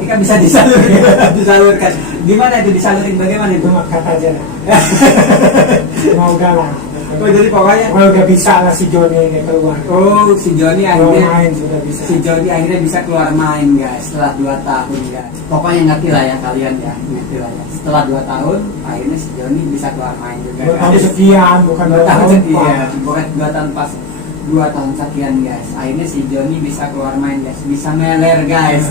narkotika bisa disalurkan. Gimana itu disalurin, bagaimana itu? Cuma kata aja lah. Mau udah lah. Oh, jadi pokoknya Udah bisa lah si Joni ini keluar. oh, si Joni Kalau akhirnya main sudah bisa. si Joni akhirnya bisa keluar main, guys, setelah 2 tahun, guys. Pokoknya ngerti lah ya kalian ya, ngerti lah ya. Setelah 2 tahun akhirnya si Joni bisa keluar main juga, 2 tahun guys. sekian, bukan 2 2 tahun tahun sekian, bukan 2 tahun pas, 2 tahun sekian, guys. Akhirnya si Joni bisa keluar main, guys, bisa meler, guys.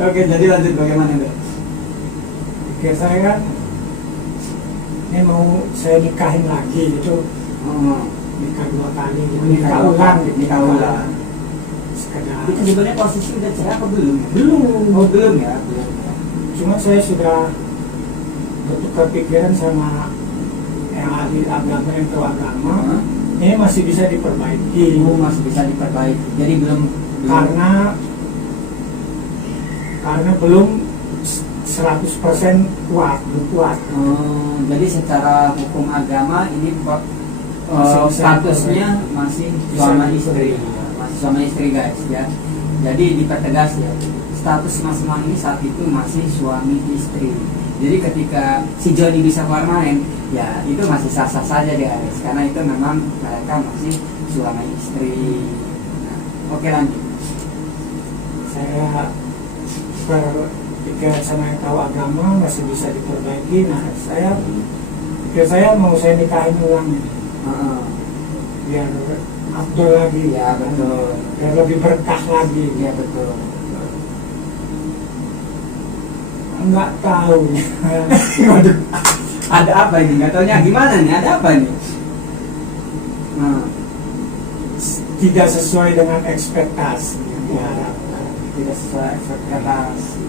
Oke, jadi lanjut bagaimana, Bro? Pikir saya kan, ini mau saya nikahin lagi gitu. Nikah 2 kali, gitu. Nikah ulang, gitu. nikah ulang. Sekedar. Itu sebenarnya posisi udah cerai apa belum? Belum. Oh, belum ya, belum. Cuma saya sudah bertukar pikiran sama yang ahli agama, yang tahu agama. Ini masih bisa diperbaiki. Oh, masih bisa diperbaiki. Jadi belum karena belum 100% kuat, belum kuat. Jadi secara hukum agama ini statusnya masih suami istri, masih suami istri, guys ya. Jadi dipertegas ya, status masing-masing ini saat itu masih suami istri. Jadi ketika si Joni bisa keluar main, ya itu masih sah-sah saja, guys, karena itu memang mereka masih suami istri. Nah, oke, lanjut. Saya berpikir sama yang tahu agama masih bisa diperbaiki. Nah, saya mau saya nikahin ulang ini. Biar afdol lagi. Ya, betul. Biar lebih berkah lagi. Ya, betul. Enggak tahu. Waduh, ada apa ini? Nggak taunya gimana nih? Ada apa nih? Tidak sesuai dengan ekspektasi yang diharapkan. Tidak sesuai ekspektasi.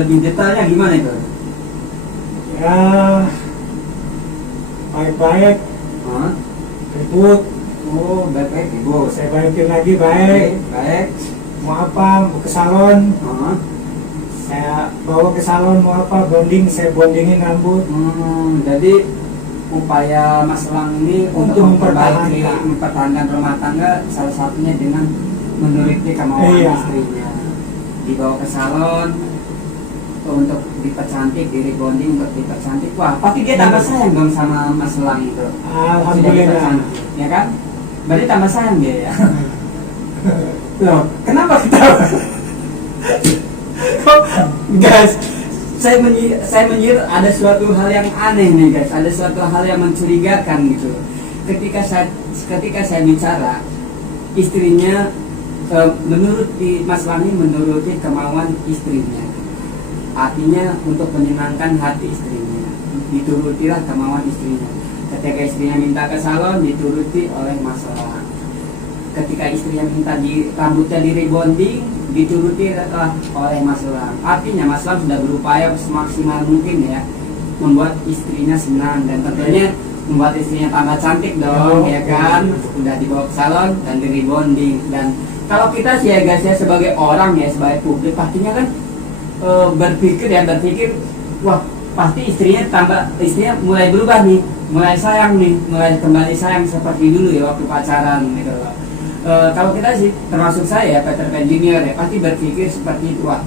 Lebih detailnya gimana itu? Ya, baik-baik, ribut. Oh, baik-baik ibu. Saya balikin lagi baik. Baik. Mau apa? Mau ke salon. Saya bawa ke salon, mau apa? Bonding, saya bondingin rambut. Jadi upaya Mas Lang ini untuk mempertahankan rumah tangga salah satunya dengan menuruti kemauan istrinya. Dibawa ke salon untuk dipercantik, di rebonding untuk dipercantik. Wah, pasti dia tambah sayang dong sama Mas Lang itu. Alhamdulillah. Ya kan? Berarti tambah sayang dia ya. Loh, kenapa ketawa? Guys, saya menyir ada suatu hal yang aneh nih, guys. Ada suatu hal yang mencurigakan gitu. Ketika saya bicara, istrinya menuruti Mas Langi, menuruti kemauan istrinya. Artinya untuk menyenangkan hati istrinya, diturutilah kemauan istrinya. Ketika istrinya minta ke salon, dituruti oleh Mas Lang. Ketika istrinya minta rambutnya di rebonding, dituruti oleh Mas Lang. Artinya Mas Lang sudah berupaya semaksimal mungkin ya membuat istrinya senang, dan tentunya membuat istrinya tambah cantik dong, ya kan? Udah dibawa ke salon dan di rebonding. Dan kalau kita sih ya, guys ya, sebagai orang ya, sebagai publik, pastinya kan berpikir, wah pasti istrinya mulai berubah nih, mulai sayang nih, mulai kembali sayang seperti dulu ya waktu pacaran gitu loh. Kalau kita sih, termasuk saya Peter Pan Junior ya, pasti berpikir seperti itu. Wah,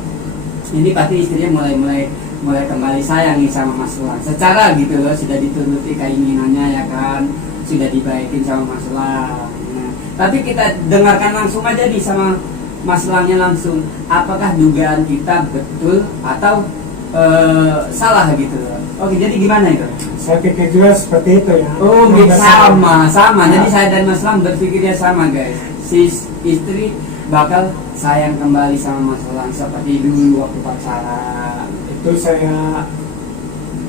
ini pasti istrinya mulai kembali sayang nih sama Mas Lang. Secara gitu loh, sudah dituruti keinginannya ya kan, sudah dibaikin sama Mas Lang. Nah, tapi kita dengarkan langsung aja nih sama Mas Langnya langsung. Apakah dugaan kita betul atau salah gitu loh? Oke, jadi gimana itu? Saya pikir juga seperti itu ya. Oh, sama. Jadi saya dan Mas Lang berpikirnya sama, guys. Si istri bakal sayang kembali sama Mas Lang seperti dulu waktu pacaran. Itu saya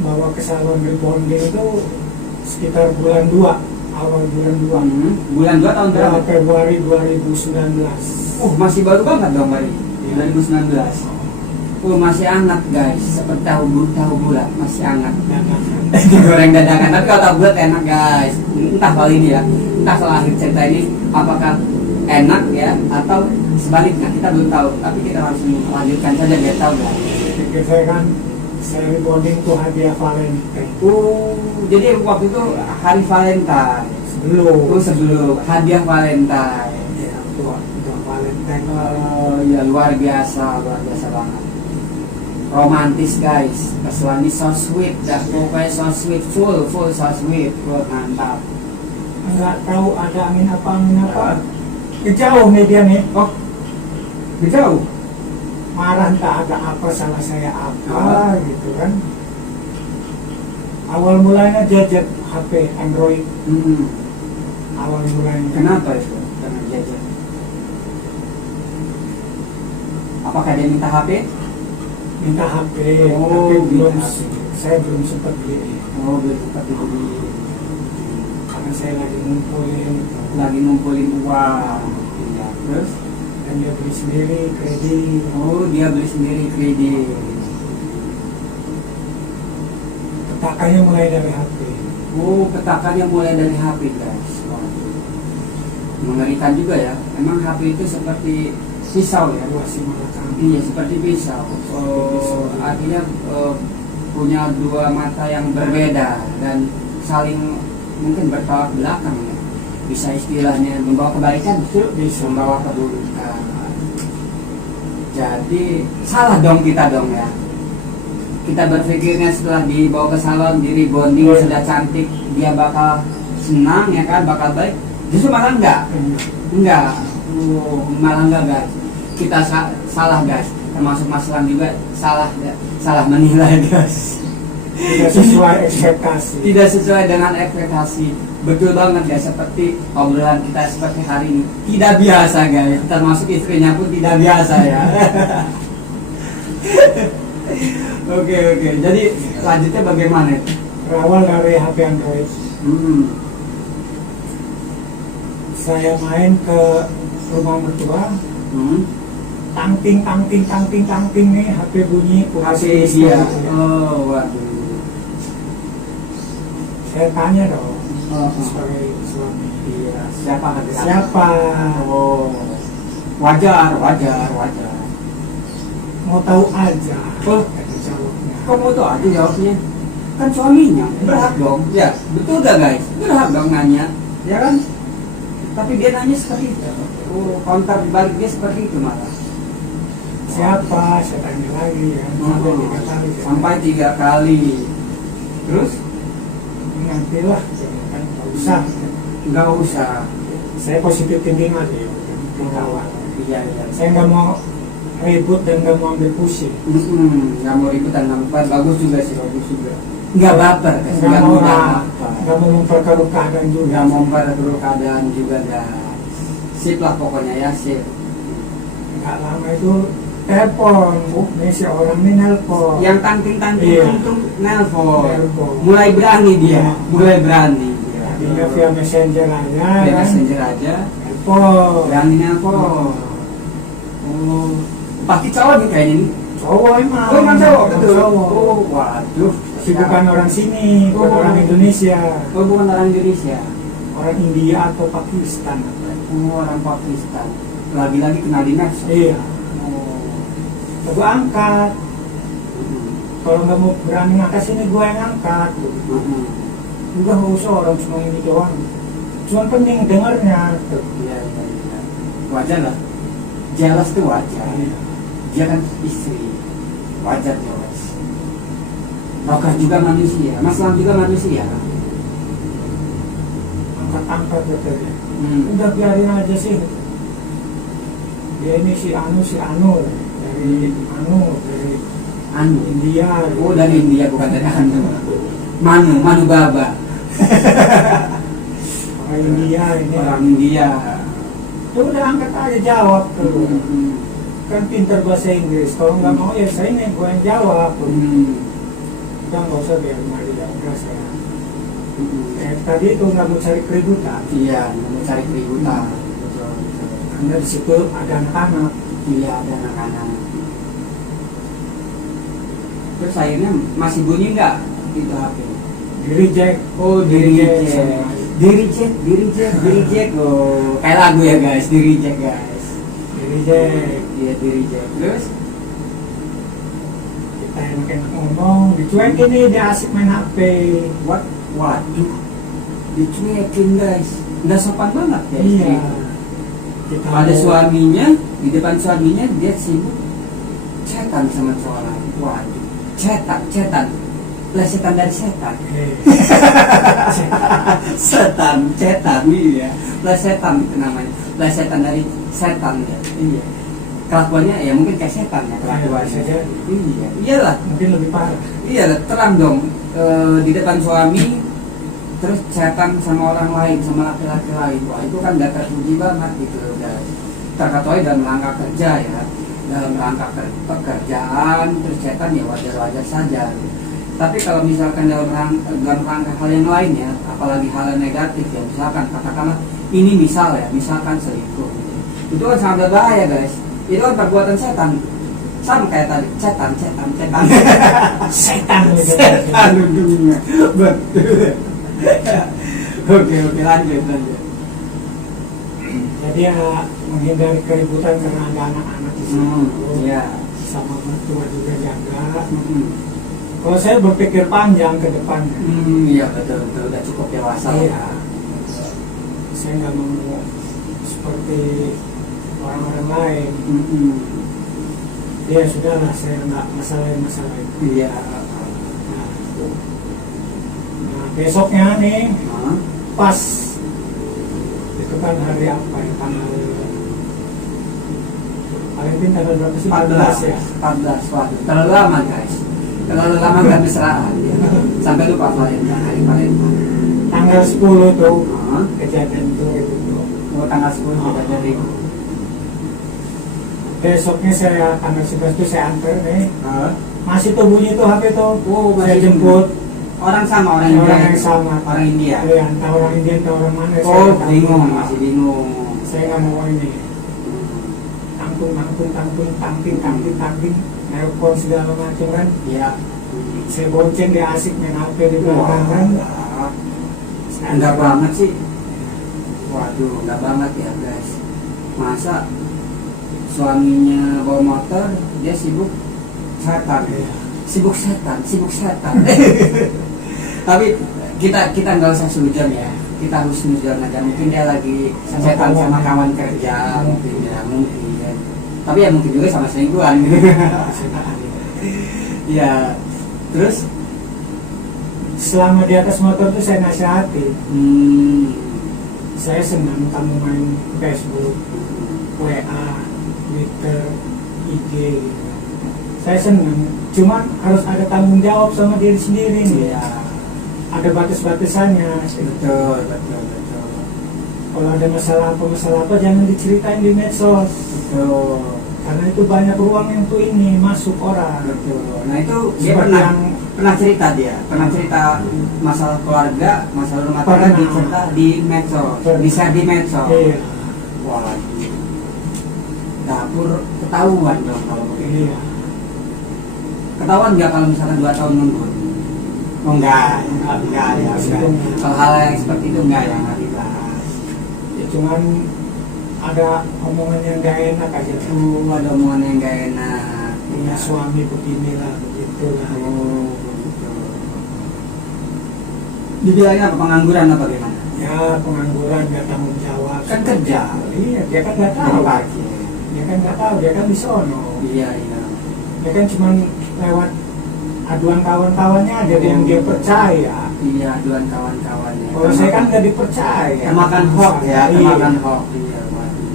bawa ke salon rebonding itu sekitar bulan 2, awal bulan 2. Bulan 2 tahun berapa? Februari 2019. Masih baru banget dong, Bari. 2019. Masih hangat, guys. Seperti tahu bulat, masih hangat. Digoreng dadakan. Tapi kalau tahu bulat enak, guys. Entah kali ini ya, entah kalau akhir cerita ini apakah enak ya atau sebaliknya, kita belum tahu. Tapi kita langsung lanjutkan saja biar tahu, guys. Pikir saya kan, saya rebonding tuh hadiah Valentine. Jadi waktu itu hari Valentine. Sebelum Sebelum hadiah Valentine. ya, itu Ya luar biasa banget. Romantis guys, kesuani so sweet, dah pokoknya so sweet, full so sweet, mantap. Nggak tahu ada angin apa. Jauh nih dia nih. Oh, jauh. Marah tak ada apa, salah saya apa gitu kan. Awal mulanya gadget HP Android. Awal mulanya. Kenapa itu? Karena gadget. Apakah dia minta HP? Minta HP, Oh, tapi minta belum, HP. saya belum sempat beli. Oh, belum sempat dibeli. Karena saya lagi ngumpulin uang. Iya. Terus? dan dia beli sendiri kredit. Oh, dia beli sendiri kredit. Petakannya mulai dari HP. Oh, petakannya mulai dari HP guys. Waduh. Mengerikan juga ya. Emang HP itu seperti pisau ya? Dua simalakam. Iya, seperti pisau. Oh, artinya punya dua mata yang berbeda dan saling mungkin bertolak belakang ya. Bisa istilahnya membawa kebaikan, betul? Bisa. Membawa keburukan. Jadi salah dong kita dong ya. Kita berpikirnya setelah dibawa ke salon, di rebonding, sudah cantik, dia bakal senang ya kan, bakal baik. Justru malah enggak. Malah enggak guys. Kita salah guys, termasuk Mas Lam juga salah menilai guys. Tidak sesuai ekspektasi. Tidak sesuai dengan ekspektasi. Betul banget guys, seperti obrolan kita seperti hari ini. Tidak biasa guys, termasuk istrinya pun tidak biasa ya. Oke, jadi lanjutnya bagaimana? Berawal dari HP Android. Saya main ke rumah mertua. Tangting nih, HP bunyi. HP dia. Oh, waduh. Saya tanya dong, sebagai suami. Iya. Siapa hati? Siapa? Oh, wajar. Mau tahu aja. Oh, Kata jawabnya. kok mau tahu aja jawabnya? Kan suaminya berhak dong. Ya, betul gak guys? Berhak dong nanya, ya kan? Tapi dia nanya seperti itu. Oh, counter balik dia seperti itu malah. Siapa? Saya tanya lagi ya. Sampai 3 kali. Terus? Nantilah, kan nggak usah. Nggak usah. Saya positif thinking aja, kawan. Iya. Saya nggak mau ribut dan nggak mau ambil pusing. Nggak mau ribut dan nggak bagus juga sih, bagus juga. Nggak baper, Nggak mau memperkeruh keadaan juga. Nggak mau memperkeruh keadaan juga guys. Sip lah pokoknya ya, sip. Nggak lama itu telepon, nih si orang ini nelpon. Yang tangting Iya. itu nelpon. Nelpon. Mulai berani dia. Tadinya via messenger aja, Dia kan? messenger aja. Nelpon. Berani nelpon. Oh, pasti cowok nih kayaknya ini. Cowok emang. Oh, emang cowok, betul. Cowok. Oh, waduh. Si bukan orang sini, bukan Oh. orang Indonesia, Oh, bukan orang Indonesia. orang India atau Pakistan. Oh, orang Pakistan. Lagi-lagi kenal di medsos. Iya. Oh. Gue angkat. Kalau nggak mau berani ngangkat sini, gue yang angkat. Udah nggak usah, orang cuma ini doang. Cuma penting dengarnya. Iya. Wajar lah. Jelas tuh wajar. Iya. Dia kan istri. Wajar jelas. Roker juga manusia. Mas Lam juga manusia. Angkat katanya. Udah biarin aja sih. Dia ini si Anu dari Anu. India. Oh, dari India bukan dari Anu. Manu Baba. Orang India ini. Orang India. Ya udah angkat aja, jawab tuh. Kan pintar bahasa Inggris. Kalau nggak mau ya saya ini gue yang jawab. Udah nggak usah biar mari tidak keras ya. Tadi itu nggak mau cari keributan. Iya, mau cari keributan. Betul. Karena di situ ada anak-anak. Iya, ada anak-anak. Terus akhirnya masih bunyi nggak itu HP? Di reject. Oh, di reject. Oh, kayak lagu ya guys, di reject guys. Di reject. Iya, di reject. Terus? Kita enak-enak ngomong, dicuekin nih, dia asik main HP. Waduh, dicuekin guys. Nggak sopan banget ya. Iya. pada suaminya, di depan suaminya dia sibuk chatan sama cowok lain. Waduh, chatan plesetan dari setan. Setan, iya. Plesetan itu namanya. Plesetan dari setan ya. Iya. Kelakuannya ya mungkin kayak setan ya kelakuannya. Iya, iyalah. Mungkin lebih parah. Iya, terang dong. Di depan suami terus chatan sama orang lain, sama laki-laki lain. Wah, itu kan gak terpuji banget gitu guys. Terkatoi dalam rangka kerja ya. Dalam rangka pekerjaan terus chatan ya wajar-wajar saja. Tapi kalau misalkan dalam rangka hal yang lain ya, apalagi hal yang negatif ya, misalkan katakanlah ini misalkan selingkuh, itu kan sangat berbahaya guys. Itu kan perbuatan setan, sama kayak tadi setan. Setan ujungnya, betul. Oke, lanjut. Jadi ya menghindari keributan karena ada anak-anak di sini. Iya. Sama mertua juga jaga. Kalau saya berpikir panjang ke depan. Iya betul, udah cukup dewasa ya. Saya nggak mau seperti orang-orang lain. Ya sudahlah, saya nggak masalah itu. Iya. Nah, besoknya nih pas itu kan hari apa ya, tanggal paling tanggal berapa sih? 14 ya. 14, waduh, terlalu lama guys. Terlalu lama gak mesraan ya. Sampai lupa Valentine, hari Valentine. Tanggal 10 tuh kejadian tuh itu tuh. Oh, tanggal 10 kejadian itu. Besoknya saya tanggal 11 tuh saya antar nih. Masih tuh bunyi tuh HP tuh. Oh, saya jemput. Orang sama, orang yang sama. Orang India. Iya, entah orang India entah orang mana. Oh, bingung, masih bingung. Saya nggak mau ini. Tamping, nelpon segala macam kan. Iya. Saya bonceng, dia asik main HP di belakang kan. Enggak banget sih. Waduh, enggak banget ya guys. Masa suaminya bawa motor, dia sibuk setan. Sibuk setan. Tapi kita nggak usah sujud ya. Kita harus sujud aja. Mungkin dia lagi setan sama kawan kerja, mungkin. Tapi ya mungkin juga sama selingkuhan gitu. Ya, terus selama di atas motor tuh saya nasihati. Saya senang kamu main Facebook, WA, Twitter, IG gitu. Saya senang, cuman harus ada tanggung jawab sama diri sendiri nih. Ya. Ada batas-batasannya. Betul. Kalau ada masalah apa jangan diceritain di medsos. Betul. Karena itu banyak ruang yang tuh ini masuk orang. Betul. Nah itu dia Seperti pernah cerita masalah keluarga, masalah rumah tangga dicerita di medsos, bisa di medsos. Iya. Wah, dapur ketahuan dong kalau begitu. Iya. Ketahuan nggak kalau misalkan 2 tahun nunggu? Oh enggak. Kalau hal yang seperti itu enggak ya, nggak dibahas. Ya cuman ada omongan yang gak enak aja tuh. Ada omongan yang nggak enak. Punya suami beginilah, begitulah. Oh, begitu. Dibilangnya apa, pengangguran apa gimana? Ya pengangguran, gak tanggung jawab. Kan kerja. Iya, dia kan gak tahu. Dia kan gak tahu, dia kan di sono. Iya. Dia kan cuma lewat aduan kawan-kawannya aja yang dia percaya. Iya, aduan kawan-kawannya. Kalau saya kan gak dipercaya. Kemakan hoax ya, kemakan Iya. hoax. Iya, waduh.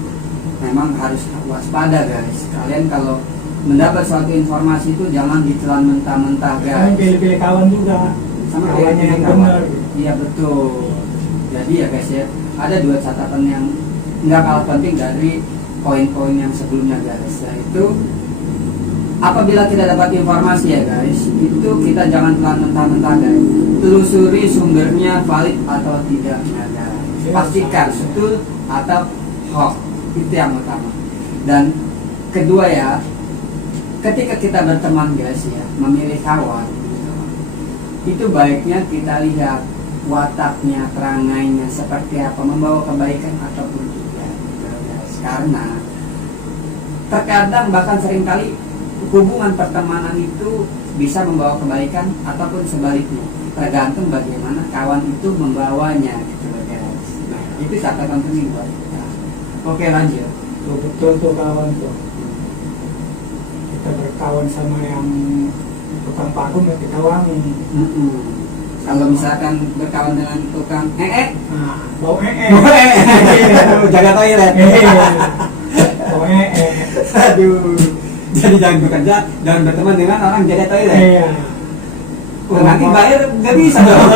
Memang harus waspada guys. Kalian kalau mendapat suatu informasi itu jangan ditelan mentah-mentah Jangan guys. pilih-pilih kawan juga. Sama kawannya yang kawan. benar. Iya betul. Jadi ya guys ya, ada 2 catatan yang nggak kalah penting dari poin-poin yang sebelumnya guys. Yaitu apabila kita dapat informasi ya guys, itu kita jangan telan mentah-mentah guys. Telusuri sumbernya valid atau tidaknya guys. Pastikan betul atau hoax, itu yang utama. Dan kedua ya, ketika kita berteman guys ya, memilih kawan, itu baiknya kita lihat wataknya, perangainya seperti apa, membawa kebaikan ataupun tidak gitu guys. Karena terkadang bahkan seringkali hubungan pertemanan itu bisa membawa kebaikan ataupun sebaliknya, tergantung bagaimana kawan itu membawanya gitu guys. Nah, itu catatan penting buat kita. Oke, lanjut. Tuh betul tuh kawan tuh. Kita berkawan sama yang tukang parfum ya kita wangi. Kalau misalkan berkawan dengan tukang Nah, bau jaga toilet. Bau Aduh, jadi jangan bekerja, jangan berteman dengan orang jaga toilet. Iya. Nanti bayar nggak bisa dong.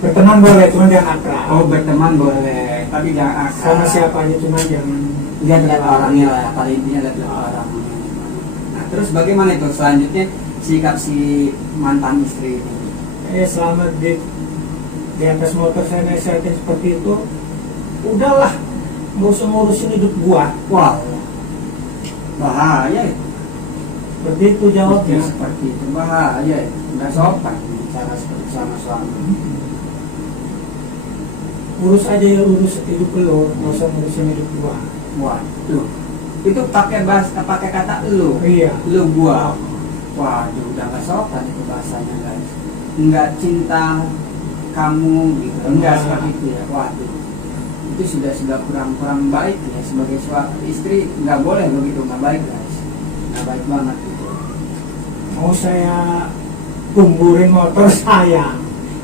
Berteman boleh, cuma jangan akrab. Oh, berteman boleh, tapi jangan akrab. Sama siapa aja, cuma jangan Lihat orangnya lah, paling intinya lihat orang. Nah, terus bagaimana itu selanjutnya sikap si mantan istri ini? selama di atas motor saya nasihatin seperti itu, udahlah, nggak usah ngurusin hidup gua. Wah, bahaya itu. Seperti itu jawabnya. Seperti itu bahaya itu. Nggak sopan cara seperti sama suami. Urus aja ya, urus hidup lo, nggak usah ngurusin hidup gua. Waduh, itu pakai kata lu. Iya. Lu gua. Waduh, udah nggak sopan itu bahasanya guys. Nggak cinta kamu gitu. Enggak seperti itu ya. Waduh, itu sudah kurang baik ya sebagai istri. Nggak boleh begitu, nggak baik guys. Nggak baik banget gitu. Mau saya kumburin motor saya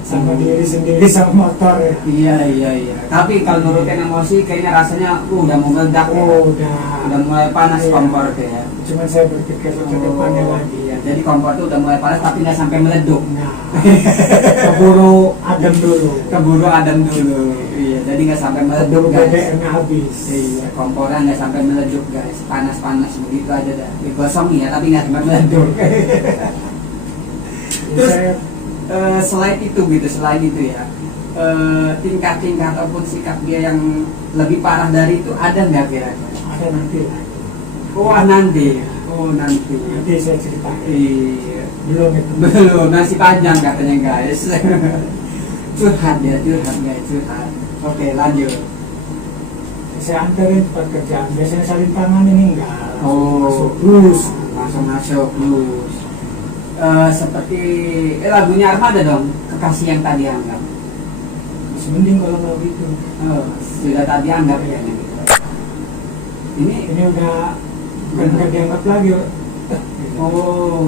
sama diri sendiri sama motor ya. Iya. Tapi kalau nurutin emosi kayaknya rasanya udah mau meledak ya. Udah mulai panas kompor tuh ya. Cuman saya berpikir ke depannya lagi ya. Jadi kompor tuh udah mulai panas tapi nggak sampai meleduk. Nah, keburu adem dulu. Iya, jadi nggak sampai meleduk guys. BBM-nya habis. Iya, kompornya nggak sampai meleduk guys. Panas begitu aja dah. Digosong ya, tapi nggak sampai meleduk. Terus selain itu ya, tingkat-tingkat ataupun sikap dia yang lebih parah dari itu ada nggak kira-kira? Ada nanti lah. Nanti Saya ceritain. iya. Belum masih panjang katanya guys. curhat guys. Oke, lanjut. Saya anterin tempat kerjaan. Biasanya saling tangan ini enggak. Langsung masuk lulus. Seperti lagunya Armada dong, Kekasih Yang Tak Dianggap. Masih mending kalau nggak gitu. Sudah tak dianggap ya gitu. Ini udah bukan nggak dianggap lagi.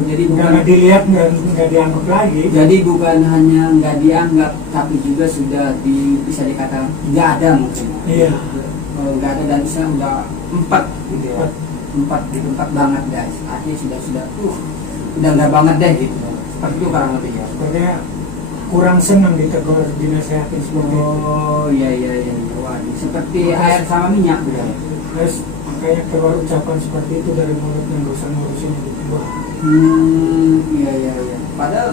Jadi Udah bukan nggak dilihat, nggak dianggap lagi. Jadi bukan hanya nggak dianggap, tapi juga sudah bisa dikatakan nggak ada mungkin. Iya. Nggak ada dan bisa udah empat gitu ya. Empat banget guys. Artinya sudah udah nggak banget deh gitu. Seperti itu kurang lebih ya. Sepertinya kurang senang ditegur, dinasehatin seperti itu. Iya. Waduh, seperti air sama minyak gitu. Terus makanya keluar ucapan seperti itu dari mulutnya, nggak usah ngurusin hidup gua. Iya. Padahal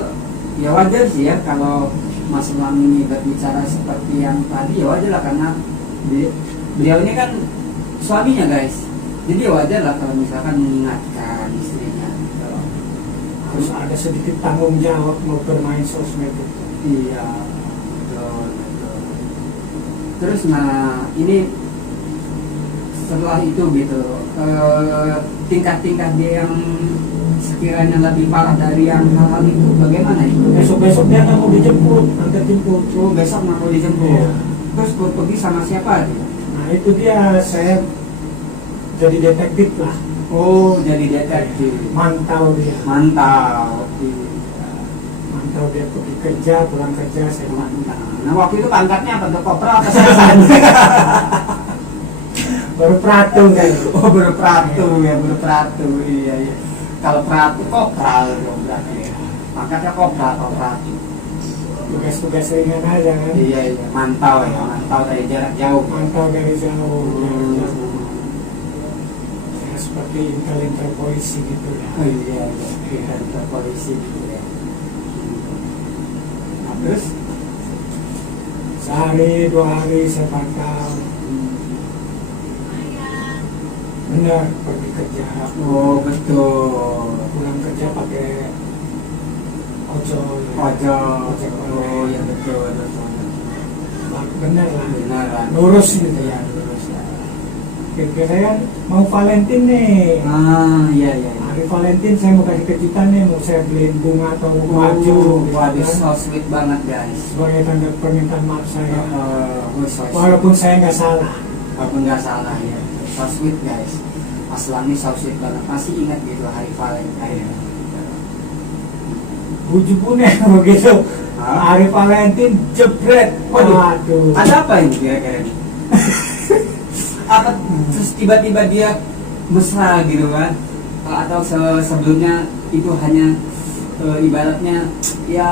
ya wajar sih ya kalau Mas Lam ini berbicara seperti yang tadi, ya wajar lah karena beliau ini kan suaminya guys. Jadi ya wajar lah kalau misalkan mengingatkan istrinya. Harus ada sedikit tanggung jawab mau bermain sosmed itu. Iya, betul. Terus ini setelah itu gitu, tingkat-tingkat dia yang sekiranya lebih parah dari yang hal-hal itu bagaimana itu? Besok dia nggak mau dijemput, antar jemput. Besok nggak mau dijemput. Iya. Terus pergi sama siapa dia? Nah itu dia, saya jadi detektif lah. Jadi detektif. Mantau dia. Mantau Dia pergi kerja, pulang kerja saya mantau. Nah waktu itu pangkatnya apa? Kopral atau sersan? Baru pratu kan. Baru pratu. Iya. Kalau pratu kopral dong berarti. Pangkatnya kopral atau pratu. Tugas-tugas ringan aja kan. Iya. Mantau dari jarak jauh. Seperti intel polisi gitu ya. Iya. Intel polisi gitu ya. Nah, terus sehari 2 hari saya pantau. Benar, pergi kerja. Betul. Pulang kerja pakai ojol. Ya betul. Benar lah. Benar. Lurus gitu ya. Kira-kira mau Valentine nih. Iya. Hari Valentine saya mau kasih kejutan nih, mau saya beliin bunga atau baju. Waduh, so sweet banget guys. Sebagai tanda permintaan maaf saya. So Walaupun saya nggak salah. Walaupun nggak salah ya, so sweet guys. Aslannya so sweet banget. Masih ingat gitu hari Valentine. Buju pun ya begitu. Hari Valentine jebret. Waduh. Ada apa ini kira-kira? Apa terus tiba-tiba dia mesra gitu kan? Atau sebelumnya itu hanya ibaratnya ya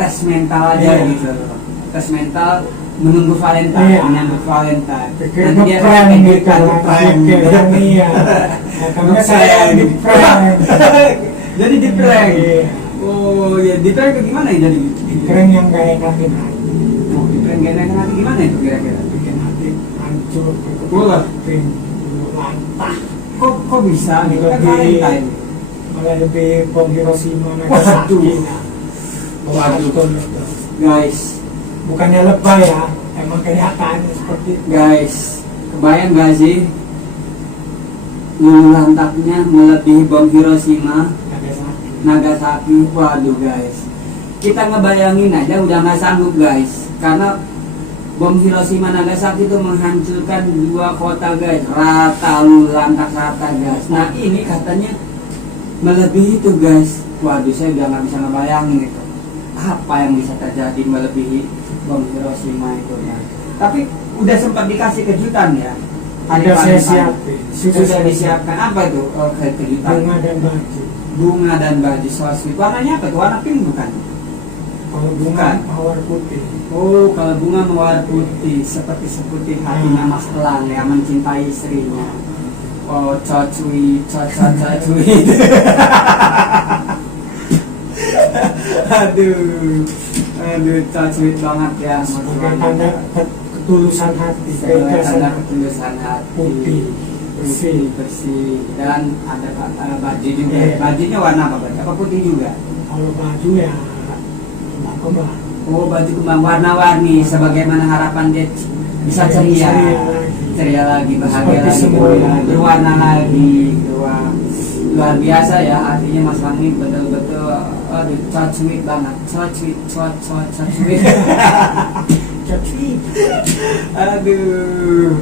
tes mental aja gitu. Tes mental menunggu Valentine, menyambut Valentine. Nanti dia prank gitu, prank. Iya. Karena saya di prank. Jadi di prank. Oh ya, di prank gimana ya jadi? Di prank yang gak enakin hati. Oh, di prank gak enakin hati gimana itu kira-kira? Bikin hati hancur. Bola. Lantah. Kok bisa nih? Kan Lebih- Valentine. Malah lebih bom Hiroshima Nagasaki. Waduh. Guys, Bukannya lebay ya, emang kenyataannya seperti itu. guys, kebayang gak sih lulu lantaknya melebihi bom Hiroshima Nagasaki. Nagasaki? Waduh guys, kita ngebayangin aja udah nggak sanggup guys, karena bom Hiroshima Nagasaki itu menghancurkan dua kota guys, rata lulu lantak rata guys. Nah ini katanya melebihi itu guys. Waduh, saya udah nggak bisa ngebayangin itu apa yang bisa terjadi melebihi bom Hiroshima itu ya. Tapi udah sempat dikasih kejutan ya. Hari Ada saya Valentine. siapin. Sudah disiapkan apa itu? Oh, kejutan. Bunga dan baju. Bunga dan baju so sweet. Warnanya apa itu? Warna pink bukan? Kalau bunga Bukan. mawar putih. Oh, kalau bunga mawar putih seperti seputih hatinya Mas Elang yang mencintai istrinya. Oh, cocui. Aduh, cocui banget ya. Mas Sebagai Elang. tanda ketulusan hati. Sebagai Keikhlasan tanda hati. ketulusan hati. Putih. Bersih, bersih. Dan ada baju juga. Iya. Bajunya warna apa? Baju? Apa putih juga? Kalau baju ya kembang. Oh, baju kembang warna-warni sebagaimana harapan dia bisa ceria, ceria lagi, bahagia Seperti lagi, semula. berwarna lagi. Wah, luar biasa ya, artinya Mas Fahmi betul-betul aduh, sweet banget, sweet. Tapi Aduh.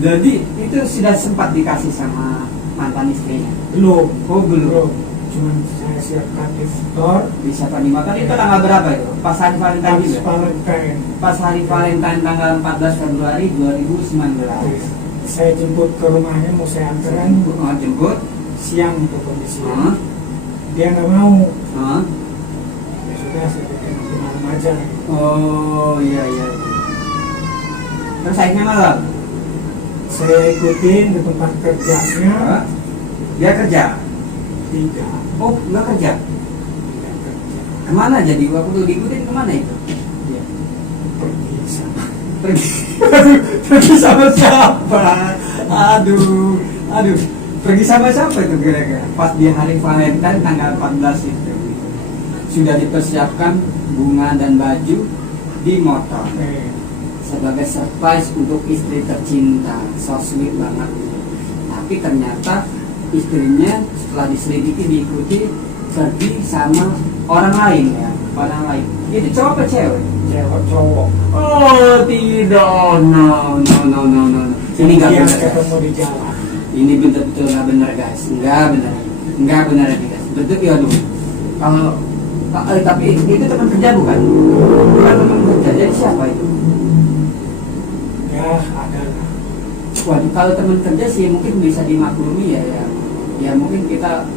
Jadi itu sudah sempat dikasih sama mantan istrinya. belum. Oh, belum. Cuman saya siapkan di store. Bisa dimakan itu tanggal berapa itu? Pas hari Valentine Pas juga? Valentine. Pas hari Valentine tanggal 14 Februari 2019. Saya jemput ke rumahnya, mau saya anteran Jemput? siang itu kondisi. Hah? Dia nggak mau. Hah? Ya sudah, saya bikin nanti malam aja. Oh iya. Terus akhirnya malam? Saya ikutin di tempat kerjanya. Hah? Dia kerja? Tidak. Oh, nggak kerja? Tidak kerja. Kemana jadi? Waktu diikutin kemana itu? Dia pergi sama. Pergi sama siapa? Aduh. Pergi sama siapa itu kira-kira? Pas di hari Valentine tanggal 14 itu. Sudah dipersiapkan bunga dan baju di motor sebagai surprise untuk istri tercinta. So sweet banget. Tapi ternyata istrinya setelah diselidiki diikuti pergi sama orang lain ya, orang lain. Itu cowok apa cewek? Cowok. Oh tidak, no. Ini nggak Dia benar ketemu guys. di jalan. Ini betul-betul nggak benar guys, nggak benar lagi guys. Betul ya aduh. Kalau tapi itu teman kerja bukan? Bukan teman kerja. Jadi siapa itu? Ya ada. Waduh, kalau teman kerja sih mungkin bisa dimaklumi ya mungkin kita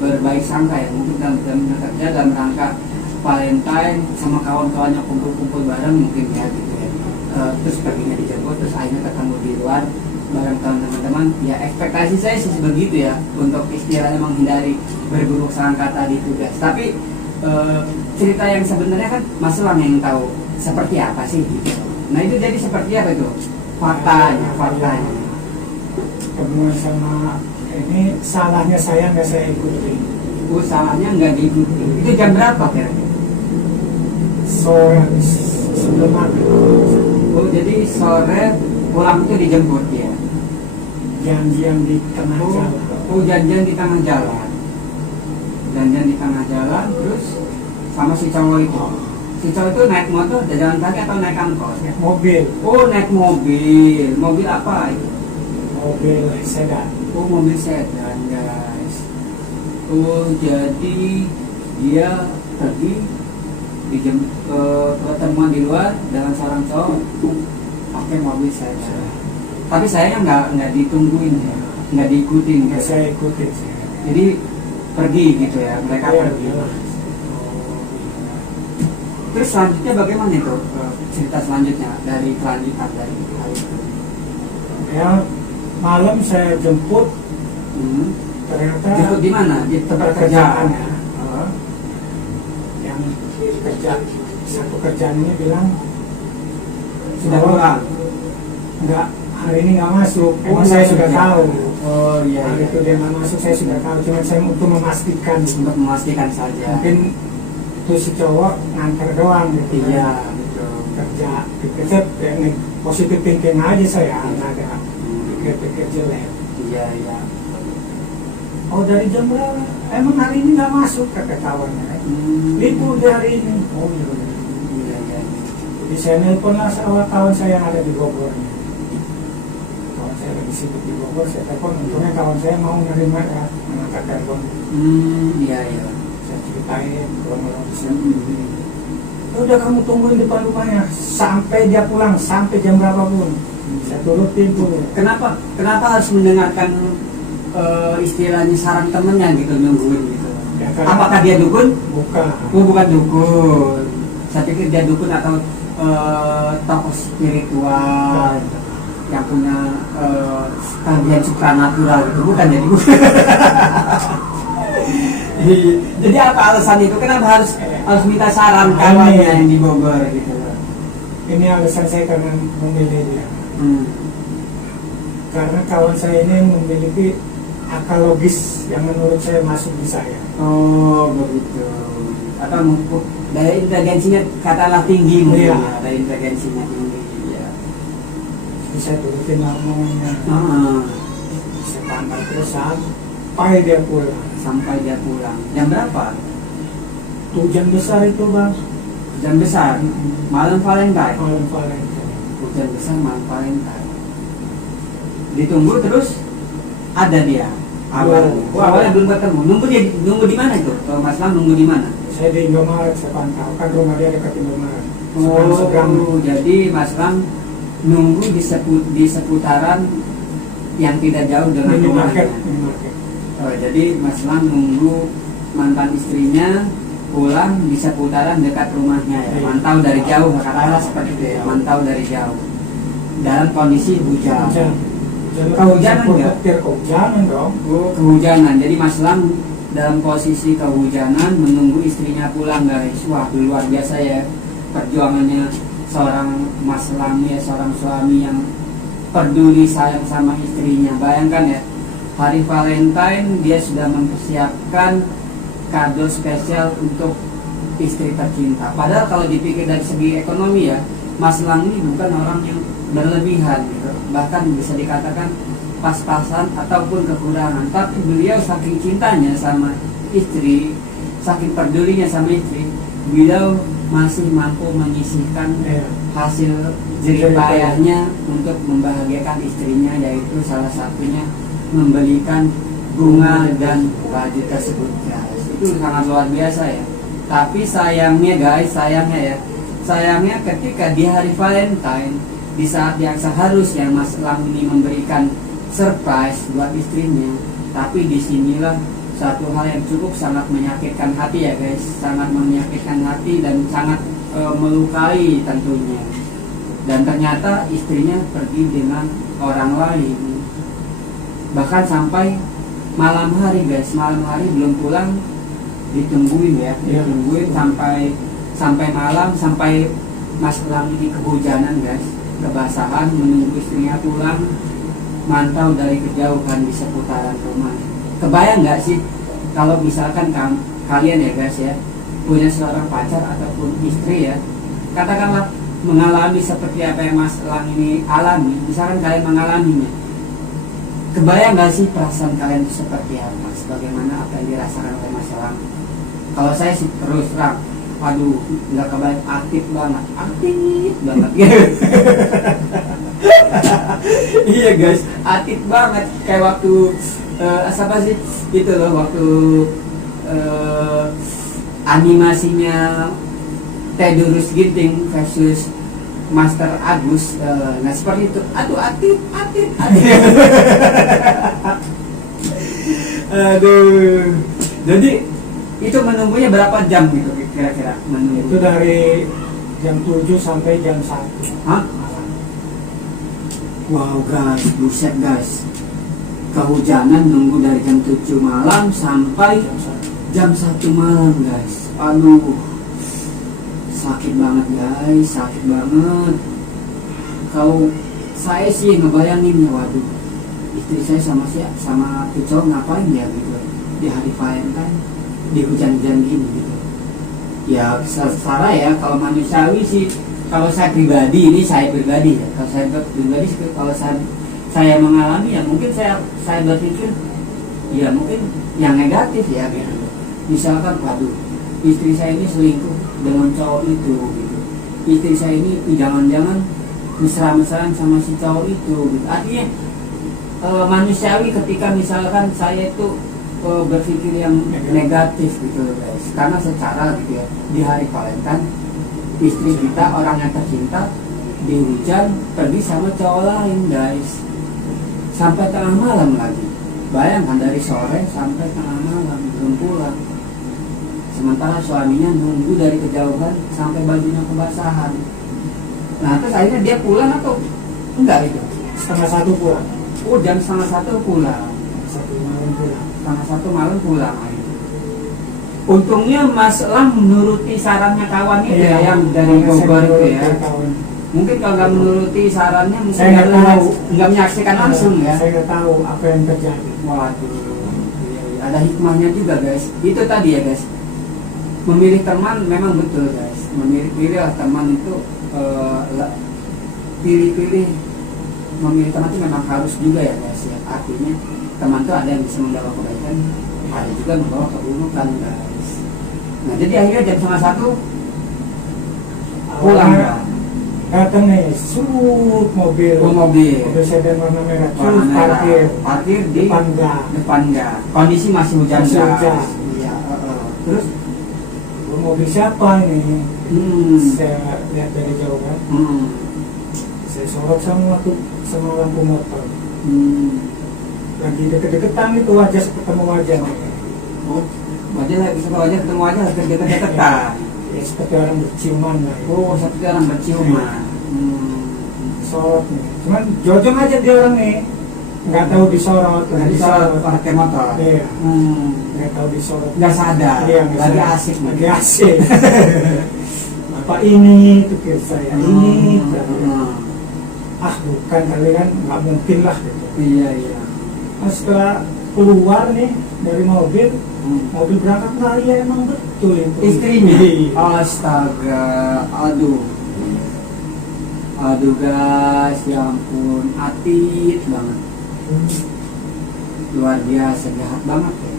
berbaik sangka ya, mungkin dalam teman kerja dalam rangka Valentine sama kawan-kawannya kumpul-kumpul bareng mungkin ya gitu ya. Terus paginya dijemput, terus akhirnya ketemu di luar bareng teman-teman. Ya ekspektasi saya sih begitu ya, untuk istilahnya menghindari berburuk sangka tadi itu guys. Tapi cerita yang sebenarnya kan Mas Elang yang tahu seperti apa sih gitu. Nah itu jadi seperti apa itu? Faktanya. Ketemu sama ini, salahnya saya nggak saya ikutin. Salahnya nggak diikuti. Itu jam berapa kira-kira? Sore sebelum maghrib. Oh jadi sore pulang itu dijemput ya? Janjian di tengah jalan. Oh janjian di tengah jalan. Janjian di tengah jalan terus sama si cowok itu. Si Si cowok itu naik motor, jalan kaki atau naik angkot? mobil, Oh, naik mobil. Mobil apa itu? mobil sedan. Oh, mobil sedan, guys. Oh, jadi dia pergi ketemuan di luar dengan seorang cowok pakai mobil sedan. Tapi sayangnya nggak ditungguin ya, nggak diikutin. Nggak Gitu. saya ikutin. Jadi pergi gitu ya, mereka Iya, pergi. iya. Terus selanjutnya bagaimana itu cerita selanjutnya dari kelanjutan dari hal itu? Ya, malam saya jemput, Hmm. ternyata Jemput di mana? Di tempat kerjaan. ya. Yang kerja satu kerjaan ini bilang Sudah bahwa pulang. nggak, hari ini nggak masuk. Oh, Emang saya nggak sudah masuk ya? tahu. Oh iya. Hari iya. itu dia nggak masuk, saya sudah tahu. Cuma saya untuk memastikan, Untuk memastikan saja. mungkin itu si cowok nganter doang gitu. Iya, kan. betul. Kerja pikir positif thinking aja saya, nggak ada Hmm. pikir-pikir jelek. Iya, iya. Oh, dari jam berapa? Emang hari ini nggak masuk, kata kawannya. Libur di hari ini. Oh iya. Iya, iya. Jadi saya nelpon lah sama kawan saya yang ada di Bogor. Kawan saya lagi sibuk di Bogor, saya telepon. Untungnya kawan saya mau nerima ya, mengangkat telepon. Iya, iya. Saya ceritain kronologisnya. Hmm. Ya udah, kamu tungguin depan rumahnya sampai dia pulang, sampai jam berapapun. Saya turutin tuh. Kenapa harus mendengarkan istilahnya saran temennya gitu, nungguin gitu? Ya, karena- Apakah dia dukun? Bukan. Oh, bukan dukun. Saya pikir dia dukun atau tokoh spiritual yang punya kelebihan supranatural gitu. Bukan, jadi bukan. Jadi apa alasan itu? Kenapa harus minta saran kawannya yang di Bogor gitu? Ini alasan saya karena memilih dia. Hmm. Karena kawan saya ini memiliki akal logis yang menurut saya masuk di saya. Oh, begitu. Atau mungkin daya inteligensinya katalah tinggi mungkin Iya. ya, daya inteligensinya tinggi ya. Jadi saya turutin omongannya. Heeh. Saya pantau terus sampai dia pulang. Sampai dia pulang. Jam berapa? Hujan besar itu, Bang. Jam besar. Malam Valentine. Malam Valentine. Hujan besar malam Valentine. Ditunggu terus ada dia. Awalnya. Oh, Oh, awalnya belum ketemu. Nunggu di mana itu? Kalau Mas Lam nunggu di mana? Saya di Indomaret, saya pantau. Kan rumah dia dekat Indomaret. Seberang. Oh, jadi Mas Lam nunggu di seputaran yang tidak jauh dengan Minimarket. rumahnya. Minimarket. Oh, jadi Mas Lam nunggu mantan istrinya pulang di seputaran dekat rumahnya ya. Iya. Mantau dari jauh, katakanlah seperti itu ya. Mantau dari jauh. Dalam kondisi hujan. Hujan. Kehujanan nggak? Kehujanan dong. Oh, kehujanan. Jadi Mas Lam dalam posisi kehujanan menunggu istrinya pulang, guys. Wah, luar biasa ya perjuangannya seorang Mas Lam ya, seorang suami yang peduli sayang sama istrinya. Bayangkan ya, hari Valentine dia sudah mempersiapkan kado spesial untuk istri tercinta. Padahal kalau dipikir dari segi ekonomi ya, Mas Lam ini bukan orang yang berlebihan gitu. Bahkan bisa dikatakan pas-pasan ataupun kekurangan. Tapi beliau saking cintanya sama istri, saking pedulinya sama istri, beliau masih mampu menyisihkan Iya. hasil jerih payahnya untuk membahagiakan istrinya, yaitu salah satunya membelikan bunga dan baju tersebut, guys. Itu sangat luar biasa ya. Tapi sayangnya guys, sayangnya ketika di hari Valentine, di saat yang seharusnya Mas Lam ini memberikan surprise buat istrinya, tapi disinilah satu hal yang cukup sangat menyakitkan hati ya guys, sangat menyakitkan hati dan sangat melukai tentunya. Dan ternyata istrinya pergi dengan orang lain, bahkan sampai malam hari guys, malam hari belum pulang, ditungguin ya, ditungguin sampai malam, sampai Mas Lam ini kehujanan guys, kebasahan, menunggu istrinya pulang, mantau dari kejauhan di seputaran rumah. Kebayang nggak sih kalau misalkan kalian ya guys ya punya seorang pacar ataupun istri ya, katakanlah mengalami seperti apa yang Mas Lam ini alami, misalkan kalian mengalaminya, kebayang nggak sih perasaan kalian itu seperti apa, sebagaimana apa yang dirasakan oleh Mas Lam? Kalau saya sih terus terang, Aduh, nggak kebayang, aktif banget. Iya guys, aktif banget. Kayak waktu apa sih itu loh, waktu animasinya Tedurus Ginting versus Master Agus. Nah seperti itu. Aduh, aktif. Aduh. Jadi itu menunggunya berapa jam gitu kira-kira menunggu? Itu dari jam 7 sampai jam 1. Hah? Wow guys, buset guys. Kehujanan nunggu dari jam 7 malam sampai jam 1 malam guys. Aduh. Sakit banget guys, sakit banget. Kalau saya sih ngebayangin ya, waduh. Istri saya sama cowok ngapain ya gitu di hari Valentine, di hujan-hujan gini gitu. Ya secara ya kalau manusiawi sih, kalau saya pribadi, ini saya pribadi ya, kalau saya pribadi, kalau saya mengalami ya mungkin saya berpikir ya mungkin yang negatif ya gitu. Misalkan waduh, istri saya ini selingkuh dengan cowok itu gitu. Istri saya ini jangan-jangan mesra-mesraan sama si cowok itu gitu. Artinya manusiawi ketika misalkan saya itu berpikir yang negatif gitu guys, karena secara gitu ya, di hari Valentine istri kita, orang yang tercinta, di hujan pergi sama cowok lain guys, sampai tengah malam lagi. Bayangkan dari sore sampai tengah malam belum pulang, sementara suaminya nunggu dari kejauhan sampai bajunya kebasahan. Nah terus akhirnya dia pulang atau enggak itu? 1:30 pulang. Oh, jam 1:30 pulang. 1 malam pulang. 1 malam pulang. Untungnya Mas Elang menuruti sarannya kawan itu ya, yang dari Bogor itu ya. Mungkin kalau nggak menuruti sarannya mungkin saya nggak menyaksikan langsung ya. Saya nggak tahu apa yang terjadi. Waduh, ada hikmahnya juga guys. Itu tadi ya guys. Memilih teman memang betul guys. Pilihlah teman itu, pilih-pilih. Memilih teman itu memang harus juga ya guys ya. Artinya teman itu ada yang bisa membawa kebaikan, ada juga membawa keburukan guys. Nah jadi akhirnya jam 1:30 pulang ya. Datang nih, surut mobil sedan warna merah, parkir di depan gang. Kondisi masih hujan guys. Iya. Terus mobil siapa ini? Saya lihat dari jauh kan. Saya sorot sama lampu motor. Lagi deket-deketan itu wajah ketemu wajah. Oh, wajah ketemu wajah deket-deketan. Ya seperti orang berciuman lah. Oh, seperti orang berciuman. Sorot nih. Cuman jojong aja dia orang nih. Nggak tahu disorot. Disorot pakai motor. Iya. Nggak tahu disorot. Nggak sadar. Iya, lagi asik. Lagi asik. Bapak ini tuh kira saya ini. Bukan kali kan, nggak mungkin lah gitu. Iya. Nah, setelah keluar nih dari mobil berangkat lari ya, emang betul itu istrinya. Astaga, aduh guys, ya ampun, atit banget, luar biasa, jahat banget ya.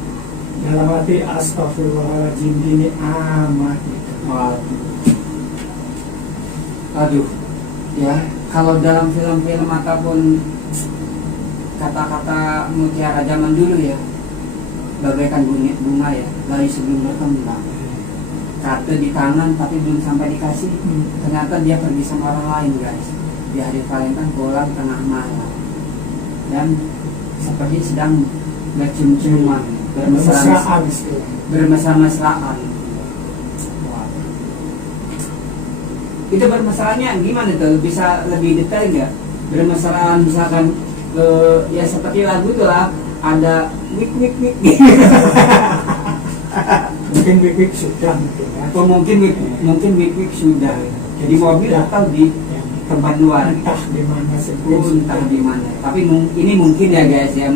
Dalam hati astagfirullahaladzim, ini amat gitu. Aduh, ya kalau dalam film-film ataupun kata-kata mutiara zaman dulu ya, bagaikan bunga ya, layu sebelum berkembang. Kartu di tangan tapi belum sampai dikasih, ternyata dia pergi sama orang lain guys. Di hari Valentine pulang tengah malam dan seperti sedang bercium-ciuman, bermesra-mesraan. Itu bermesranya gimana tuh? Bisa lebih detail nggak? Bermesraan misalkan ya seperti lagu itu lah, ada wik mungkin wik sudah mungkin ya. mungkin wik sudah di mobil atau di tempat luar, entah di mana entah di mana. Tapi ini mungkin ya guys ya,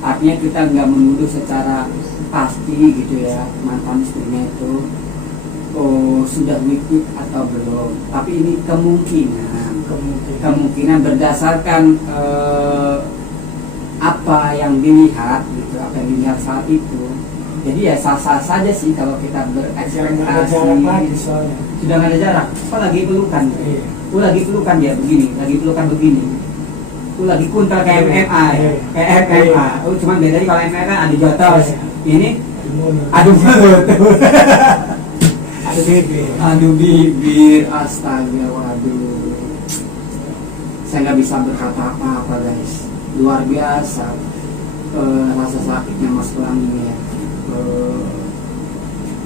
artinya kita nggak menuduh secara pasti gitu ya mantan istrinya itu sudah wik atau belum, tapi ini kemungkinan berdasarkan apa yang dilihat gitu, apa yang dilihat saat itu, Jadi ya sah-sah saja sih kalau kita Jangan ada berekspektasi. jarak lagi soalnya. Sudah nggak ada jarak. Oh lagi pelukan. Iya. Oh lagi pelukan dia begini, lagi pelukan begini. Oh lagi kuntal kayak MMA ya, kayak MMA. Oh cuma bedanya kalau MMA kan ada jotos. Ini Aduh, adu mulut. ada bibir. Aduh bibir, astaga, waduh. Saya nggak bisa berkata apa-apa guys. Luar biasa rasa sakitnya Mas Bang ini ya.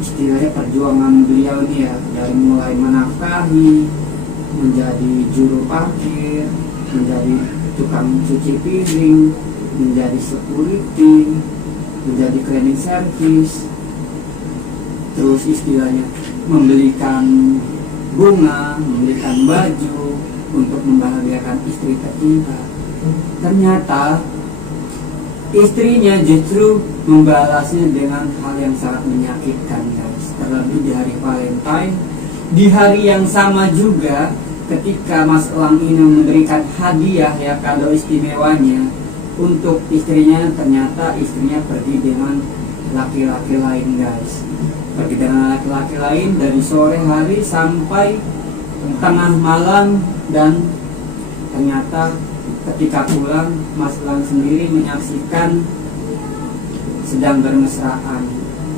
Istilahnya perjuangan beliau ini ya, dari mulai menafkahi, menjadi juru parkir, menjadi tukang cuci piring, menjadi security, menjadi cleaning service, terus istilahnya membelikan bunga, membelikan baju untuk membahagiakan istri tercinta. Ternyata istrinya justru membalasnya dengan hal yang sangat menyakitkan guys. Terlebih di hari Valentine, di hari yang sama juga ketika Mas Elang ini memberikan hadiah ya, kado istimewanya untuk istrinya, ternyata istrinya pergi dengan laki-laki lain guys. Pergi dengan laki-laki lain dari sore hari sampai tengah malam, dan ternyata ketika pulang Mas Elang sendiri menyaksikan sedang bermesraan.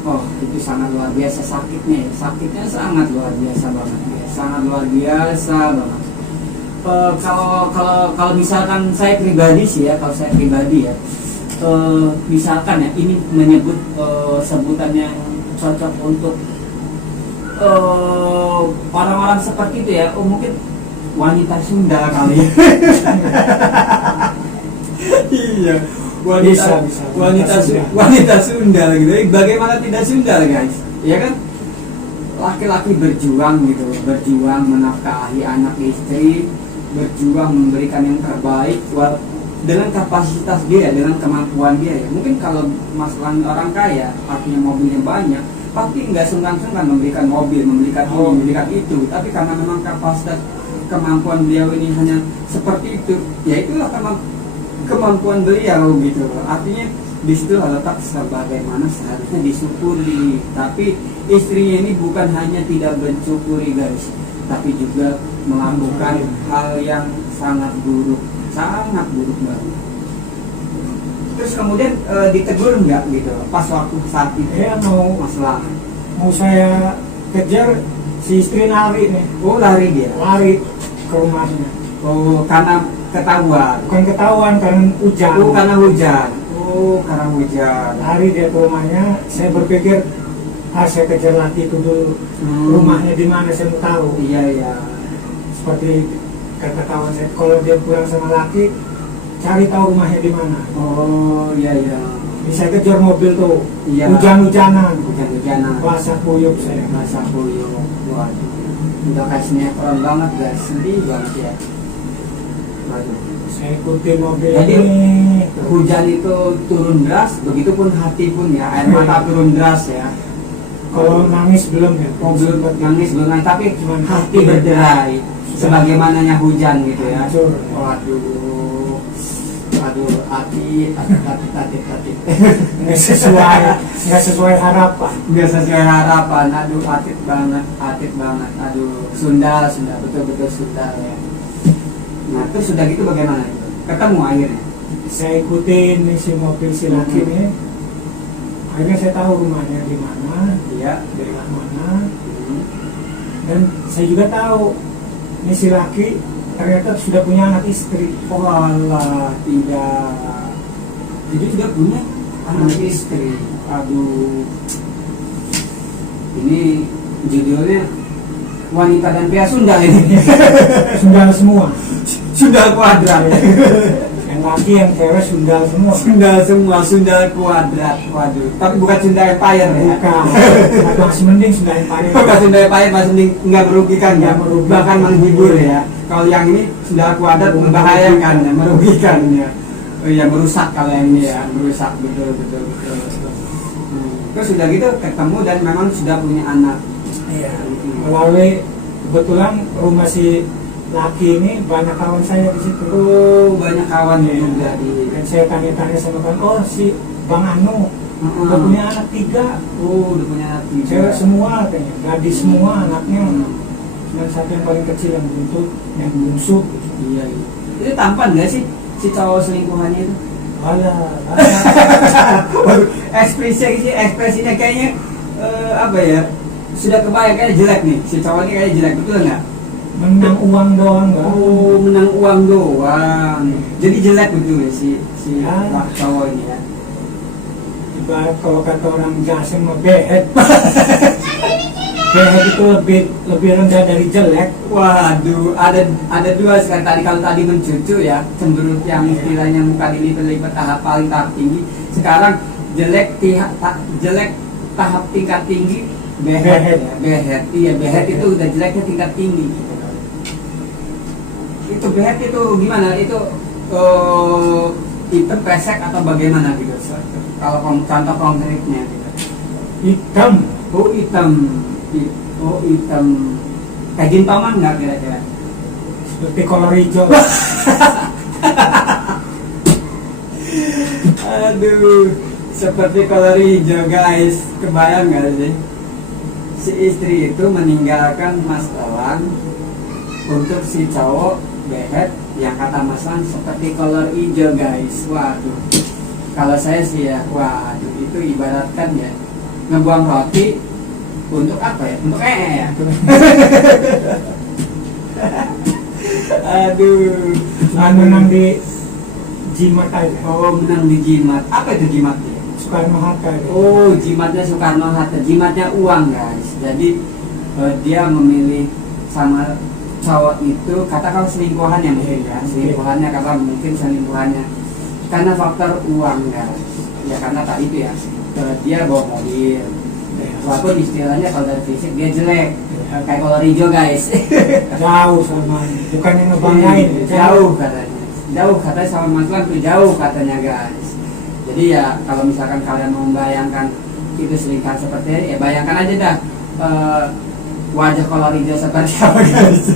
Oh itu sangat luar biasa sakitnya, sakitnya sangat luar biasa banget ya, sangat luar biasa banget. Kalau misalkan saya pribadi sih ya, kalau saya pribadi ya, misalkan ya ini menyebut sebutan yang cocok untuk orang-orang seperti itu ya, mungkin wanita Sunda kali ya. Iya, wanita Sunda gitu. Bagaimana tidak Sunda guys? Ya kan? Laki-laki berjuang gitu, berjuang menafkahi anak istri, berjuang memberikan yang terbaik dengan kapasitas dia, dengan kemampuan dia ya. Mungkin kalau masalah orang kaya, artinya mobilnya banyak, pasti nggak sungkan-sungkan memberikan mobil, memberikan itu. Tapi karena memang kapasitas kemampuan beliau ini hanya seperti itu, ya itulah kemampuan beliau gitu. Artinya di situ letak sebagaimana seharusnya disyukuri. Tapi istrinya ini bukan hanya tidak mensyukuri guys, tapi juga melakukan hal yang sangat buruk banget. Terus kemudian ditegur nggak gitu pas waktu saat itu? Ya masalah mau saya kejar, si istri lari nih. Oh lari dia? Lari ke rumahnya. Oh karena ketahuan? Bukan ketahuan, karena hujan. Oh karena hujan. Oh karena hujan. Lari dia ke rumahnya. Saya berpikir saya kejar laki itu dulu. Rumahnya di mana saya mau tahu. Iya. Seperti kata kawan saya, kalau dia pulang sama laki, cari tahu rumahnya di mana. Oh iya. Bisa kejar mobil tuh. Iya. Hujan-hujanan. Basah kuyup saya. Basah kuyup. Waduh. Udah kayak sinetron banget guys, sedih banget ya. Waduh. Saya ikuti mobil. Jadi ini. hujan itu turun deras, begitupun hati pun ya, air mata turun deras ya. Kalau nangis belum ya? Belum nangis belum, tapi Cuman hati berderai sebagaimananya hujan gitu ya. Hancur. Waduh, hati. Nggak sesuai harapan. Nggak sesuai harapan. Aduh, atit banget. Aduh, Sunda, betul-betul Sunda ya. Nah, terus sudah gitu bagaimana? Ketemu akhirnya? Saya ikutin si mobil si laki ini. Akhirnya saya tahu rumahnya di mana, Iya. dari mana. Dan saya juga tahu ini si laki ternyata sudah punya anak istri. Oh alah, tidak. Jadi sudah punya anak istri. Aduh. Ini judulnya Wanita dan Pria Sunda ini. Sundal semua. Sunda kuadrat. Yang laki yang cewek sundal semua. Sunda kuadrat. Waduh. Tapi bukan Sunda Empire ya. Bukan. Masih mending Sunda Empire. Bukan Sunda Empire, masih mending nggak merugikan ya. Nggak merugikan. Bahkan menghibur ya. Kalau yang ini Sunda kuadrat membahayakan ya, merugikan ya. Oh iya, merusak kalau yang ini ya, merusak betul. Terus sudah gitu ketemu dan memang sudah punya anak. Iya. Melalui kebetulan rumah si laki ini banyak kawan saya di situ. Oh, banyak kawan ya juga di. Dan saya tanya-tanya sama kawan, oh si Bang Anu, Udah punya anak 3. Oh, udah punya anak tiga. Cewek semua katanya, gadis semua anaknya. Dan satu yang paling kecil yang buntut, yang bungsu. Iya, iya. Itu tampan gak sih si cowok selingkuhannya itu? Alah, Waduh, ekspresinya kayaknya apa ya? Sudah kebayang kayak jelek nih. Si cowoknya kayak jelek, betul nggak? menang uang doang nggak? Oh, menang uang doang. Jadi jelek betul ya si Ya. cowok ini ya. Ibarat kalau kata orang Jasim mah behet. Behet itu lebih rendah dari jelek. Waduh, ada dua sekarang tadi kalau tadi mencucu ya, cemberut yang istilahnya muka dilipat-lipat tahap paling tahap tinggi. Sekarang jelek tahap tingkat tinggi, behet. Ya, behet. Iya, behet itu udah jeleknya tingkat tinggi. Itu behet itu gimana? Itu hitam pesek atau bagaimana gitu? Kalau contoh konkretnya gitu. Hitam. Oh hitam. Oh hitam. Kayak jin paman nggak kira-kira? Seperti kolor hijau. Aduh, seperti kolor hijau guys. Kebayang nggak sih? Si istri itu meninggalkan Mas Elang untuk si cowok behet yang kata Mas Elang seperti kolor hijau guys. Waduh. Kalau saya sih ya, waduh itu ibaratkan ya ngebuang roti untuk apa ya? Untuk ya. Aduh, Menang di jimat aja. Oh, menang di jimat. Apa itu jimatnya? Soekarno Hatta. Oh, jimatnya Soekarno Hatta. Jimatnya uang guys. Jadi dia memilih sama cowok itu, katakan selingkuhan yang mungkin ya, selingkuhannya karena mungkin selingkuhannya karena faktor uang guys. Ya karena tadi itu ya, dia bawa mobil. Walaupun istilahnya kalau dari fisik dia jelek, kayak kolor hijau guys. Jauh sama, bukan yang ngebanggain. Jauh katanya sama Mas Elang tuh jauh katanya guys. Jadi ya kalau misalkan kalian mau membayangkan itu selingkuhan seperti ini, ya bayangkan aja dah wajah kolor hijau seperti apa guys.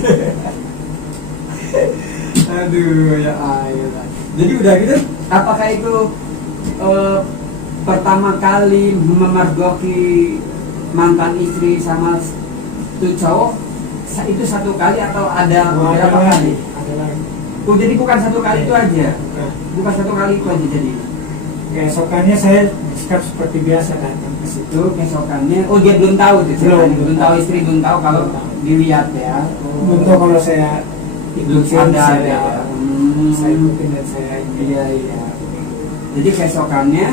Aduh ya ayolah. Jadi udah gitu, apakah itu pertama kali memergoki mantan istri sama tuh cowok itu satu kali atau ada beberapa kali? Ada lagi. Oh jadi bukan satu kali itu aja? Bukan satu kali itu aja jadi? Keesokannya saya sikap seperti biasa datang ke situ. Itu keesokannya, oh dia belum tahu tuh ceritanya, belum tahu istri belum tahu kalau dilihat ya. Belum tahu kalau saya Belum sadar ya. Saya ikutin dan saya ini. Iya. Jadi keesokannya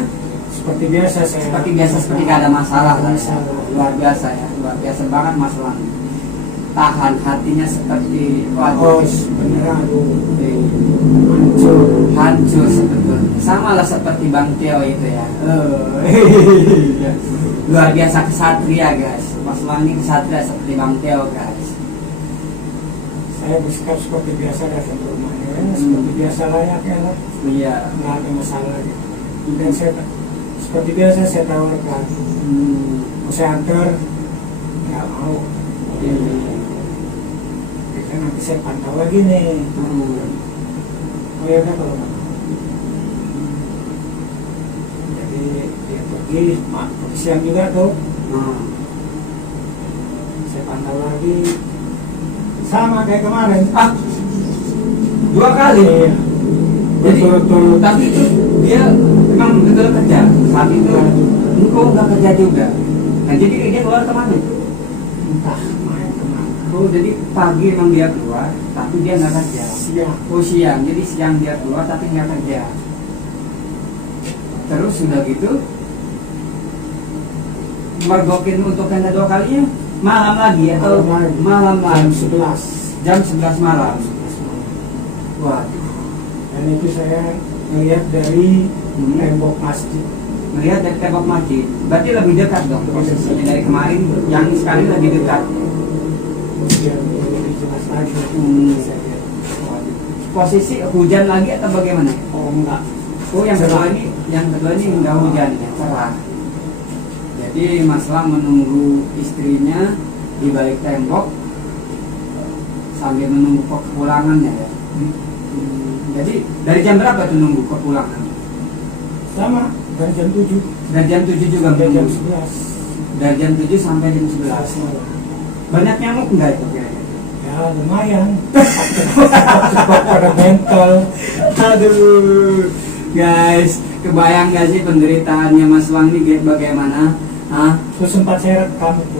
Seperti biasa saya. seperti biasa, seperti gak ada masalah lah ya. Masalah. Luar biasa ya, luar biasa banget Mas Elang. Tahan hatinya seperti waduh, beneran aduh. hancur, hancur sebetulnya. Sama lah seperti Bang Teo itu ya. Luar biasa kesatria guys. Mas Elang ini kesatria seperti Bang Teo guys. Saya bersikap seperti biasa datang ke rumahnya. Seperti biasa layaknya lah. Iya. Nggak ada masalah gitu. Dan saya seperti biasa saya tawarkan. Mau saya antar, nggak mau. Kita nanti saya pantau lagi nih. Oh ya udah kalau nggak mau. Jadi dia pergi, siang juga tuh. Saya pantau lagi. Sama kayak kemarin. Ah, 2 kali. Iya. Jadi Berturut-turut. tapi itu dia memang betul kerja. Saat itu engkau nggak kerja juga. Nah jadi dia keluar kemana? Entah main kemana. Oh jadi pagi emang dia keluar, tapi dia nggak kerja. Siang. Oh siang, jadi siang dia keluar tapi nggak kerja. Terus sudah gitu mergokin untuk yang kedua kalinya malam lagi atau malam Jam lagi 11. jam 11 malam. Waduh. Dan itu saya melihat dari tembok masjid. Melihat dari tembok masjid, berarti lebih dekat dong posisinya dari kemarin, yang sekarang lebih dekat. Biar lebih jelas lagi. Saya lihat. Posisi hujan lagi atau bagaimana? Oh enggak. Oh yang kedua ini nggak hujan ya, cerah. Jadi Mas Elang menunggu istrinya di balik tembok sambil menunggu kepulangannya ya. Jadi dari jam berapa tuh nunggu kepulangan? Sama dari jam 7 Dari jam 7 juga sampai jam menunggu. 11. Dari jam 7 sampai jam 11. Malam. Banyak nyamuk enggak itu kira-kira? Ya lumayan. Sebab pada mental. Aduh, guys, kebayang gak sih penderitaannya Mas Wang ini bagaimana? Hah? Terus sempat saya rekam itu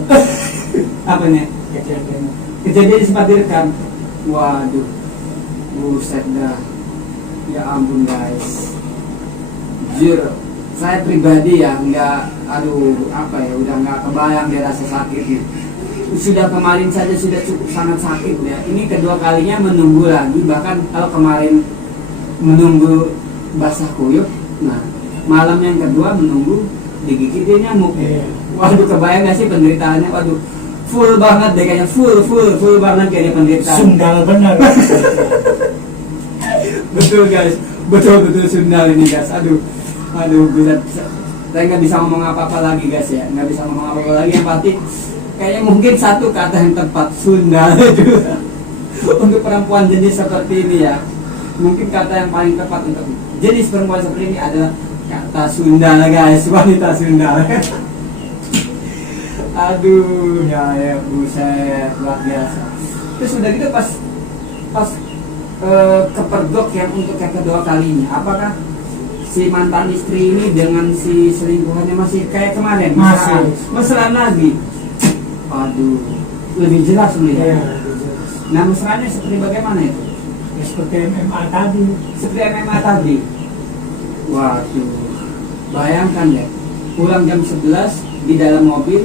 Apa nih? kejadian. Kejadian sempat direkam. Waduh, buset dah. Ya ampun guys. Jujur, saya pribadi ya udah nggak kebayang dia rasa sakitnya. Sudah kemarin saja sudah cukup sangat sakit ya. Ini kedua kalinya menunggu lagi. Bahkan kalau kemarin menunggu basah kuyup, nah malam yang kedua menunggu digigit dia nyamuk. Iya. Waduh, kebayang gak sih penderitaannya? Waduh, full banget deh kayaknya, full banget kayaknya penderitaan. Sundal benar. Betul guys, betul sundal ini guys. Aduh, bisa, saya nggak bisa ngomong apa-apa lagi guys ya, nggak bisa ngomong apa-apa lagi. Yang pasti kayaknya mungkin satu kata yang tepat, sundal itu. Untuk perempuan jenis seperti ini ya, mungkin kata yang paling tepat untuk jenis perempuan seperti ini adalah kata sundal guys, wanita sundal. Aduh, ya buset, luar biasa. Terus udah gitu pas kepergok yang untuk yang kedua kalinya, apakah si mantan istri ini dengan si selingkuhannya masih kayak kemarin? Masih. Mesraan lagi. Aduh, lebih jelas nih ya. Iya. Nah, mesraannya seperti bagaimana itu? Ya, seperti MMA tadi. Seperti MMA tadi. Waduh, bayangkan deh, pulang jam 11 di dalam mobil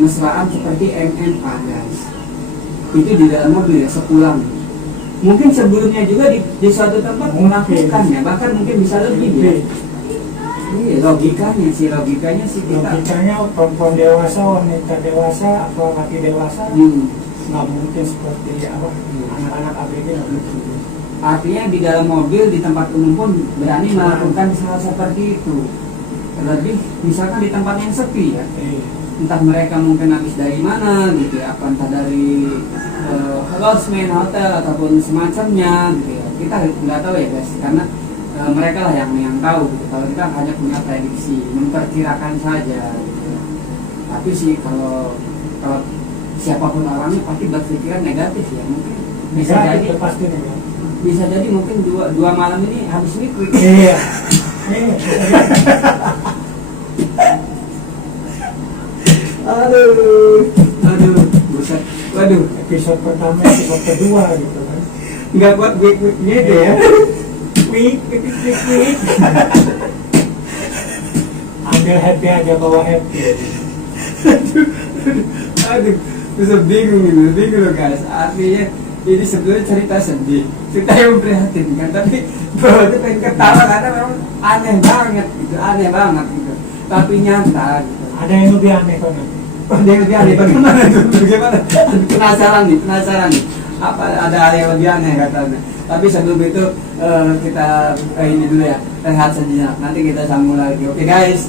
mesraan seperti MMA guys. Itu di dalam mobil ya, sepulang. Mungkin sebelumnya juga di suatu tempat melakukannya, bahkan mungkin bisa lebih ya. Iya, logikanya sih kita. Logikanya perempuan dewasa, wanita dewasa, atau laki dewasa nggak mungkin seperti apa anak-anak ABG nggak mungkin. Artinya di dalam mobil, di tempat umum pun berani melakukan hal seperti itu. Terlebih misalkan di tempat yang sepi ya. Entah mereka mungkin habis dari mana gitu ya, apa entah dari lodgement, hotel ataupun semacamnya gitu ya. Kita nggak tahu ya guys, karena mereka lah yang tahu gitu. Kalau kita hanya punya prediksi, memperkirakan saja gitu ya. Tapi sih kalau siapapun orangnya pasti berpikiran negatif ya, mungkin bisa jadi pasti negatif. Bisa jadi mungkin dua malam ini habis liquid. Iya. Aduh, buset. Waduh, Episode pertama, episode kedua gitu kan. nggak kuat quick-quicknya itu ya. Quick. Ambil happy aja, bawa happy. Aduh, bisa bingung loh guys. Artinya ini sebenarnya cerita sedih, cerita yang memprihatinkan, tapi bro itu pengen ketawa karena memang aneh banget gitu. Tapi nyata gitu. Ada yang lebih aneh kan? Ada yang lebih aneh bagaimana itu? Bagaimana? Penasaran nih. Apa ada hal yang lebih aneh katanya? Tapi sebelum itu kita ini dulu ya, rehat sejenak. Nanti kita sambung lagi. Oke guys,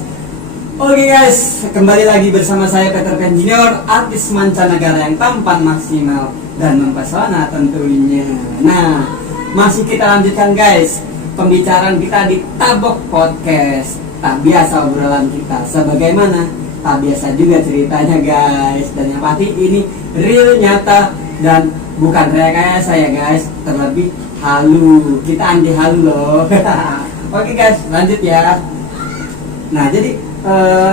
kembali lagi bersama saya Peter Pan Junior, artis mancanegara yang tampan maksimal dan mempesona tentunya. Nah, masih kita lanjutkan guys pembicaraan kita di Tabok Podcast. Tak biasa obrolan kita, sebagaimana tak biasa juga ceritanya guys. Dan yang pasti ini real, nyata, dan bukan rekayasa ya guys. Terlebih halu, kita anti halu loh. Oke guys, lanjut ya. Nah jadi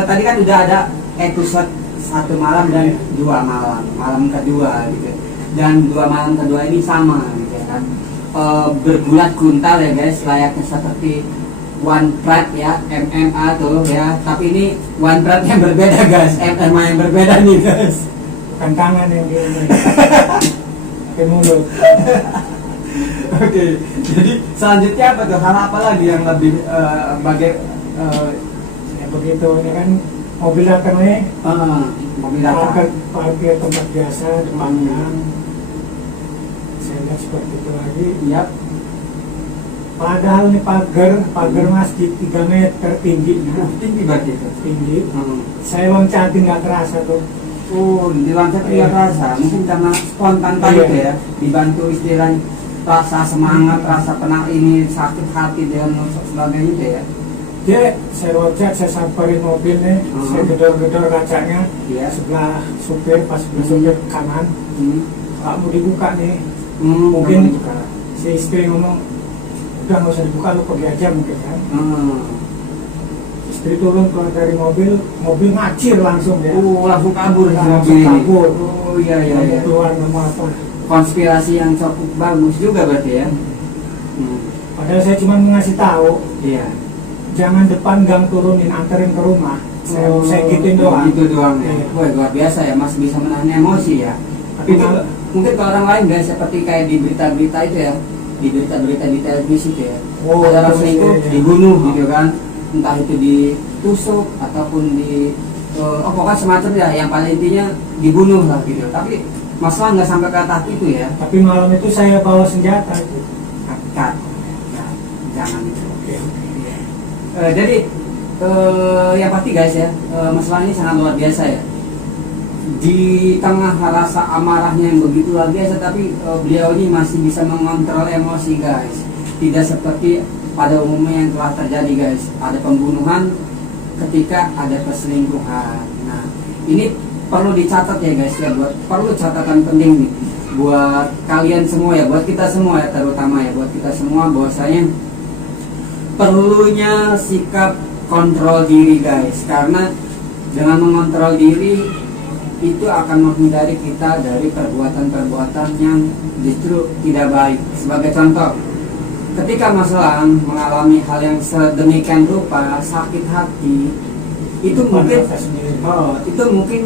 tadi kan udah ada episode 1 malam dan 2 malam, malam kedua gitu. Dan 2 malam kedua ini sama gitu ya kan, bergulat guntal ya guys, layaknya seperti One Pride ya, MMA tuh ya. Tapi ini One Pride yang berbeda guys, MMA yang berbeda nih guys. Bukan tangan yang dia ke mulut. Oke, jadi selanjutnya apa tuh? Hal apa lagi yang lebih Ya begitu, ini kan mobil datang nih. mobil datang. Parkir tempat biasa depannya. Saya lihat seperti itu lagi. Iya. Padahal nih pagar masjid 3 meter tingginya. Tinggi berarti itu. Tinggi. Saya loncatin nggak terasa tuh. Oh, di loncat tidak terasa. Mungkin karena spontan tadi tuh ya. Dibantu istilahnya rasa semangat, rasa penat ini, sakit hati dan sebagainya itu ya. Saya rojak, saya samperin mobilnya, saya gedor-gedor kacanya, Iya. sebelah supir, pas sebelah supir kanan, kamu dibuka nih, Kamu mungkin buka. si istri ngomong, udah nggak usah dibuka, lu pergi aja mungkin kan. Istri turun keluar dari mobil, mobil ngacir langsung ya. Langsung kabur si Langsung mobil ini. kabur. Oh iya iya iya. Keluar nama apa? Konspirasi yang cukup bagus juga berarti ya. Padahal saya cuma ngasih tahu, Iya. jangan depan gang turunin, anterin ke rumah. Saya gituin doang. Gitu doang ya. Iya. Wah, luar biasa ya, Mas bisa menahan emosi ya. Tapi Itu kalau- mungkin ke orang lain guys, seperti kayak di berita-berita itu ya, di berita-berita di televisi itu ya. Oh, Ada orang iya, selingkuh iya. dibunuh gitu kan, entah itu ditusuk ataupun pokoknya semacam ya, yang paling intinya dibunuh lah gitu. Tapi masalah nggak sampai ke tahap itu ya. Tapi malam itu saya bawa senjata itu. Kat, ya, jangan itu. Oke. Jadi yang pasti guys ya, masalah ini sangat luar biasa ya. Di tengah rasa amarahnya yang begitu luar biasa, tapi beliau ini masih bisa mengontrol emosi guys. Tidak seperti pada umumnya yang telah terjadi guys. Ada pembunuhan ketika ada perselingkuhan. Nah, ini perlu dicatat ya guys ya, perlu catatan penting nih buat kalian semua ya, buat kita semua ya, terutama ya buat kita semua, bahwasanya perlunya sikap kontrol diri guys, karena dengan mengontrol diri itu akan menghindari kita dari perbuatan-perbuatan yang justru tidak baik. Sebagai contoh, ketika masalah mengalami hal yang sedemikian rupa, sakit hati, itu mungkin itu mungkin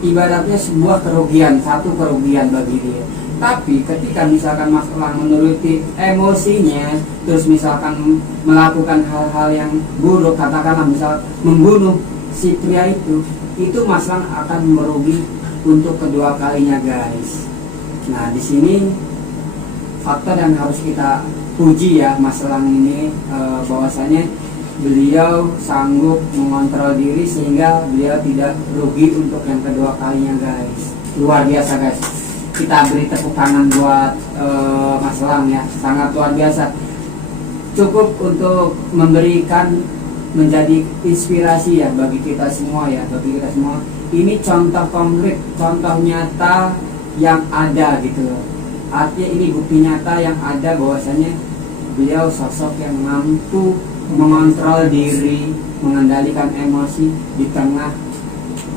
ibaratnya sebuah kerugian, satu kerugian bagi dia. Tapi ketika misalkan masalah menuruti emosinya, terus misalkan melakukan hal-hal yang buruk, katakanlah misal membunuh si pria itu masalah akan merugi untuk kedua kalinya guys. Nah di sini faktor yang harus kita puji ya masalah ini, bahwasanya beliau sanggup mengontrol diri sehingga beliau tidak rugi untuk yang kedua kalinya guys. Luar biasa guys, kita beri tepuk tangan buat Mas Lang ya, sangat luar biasa. Cukup untuk memberikan, menjadi inspirasi ya bagi kita semua ya, bagi kita semua. Ini contoh konkret, contoh nyata yang ada gitu loh. Artinya ini bukti nyata yang ada bahwasanya beliau sosok yang mampu mengontrol diri, mengendalikan emosi di tengah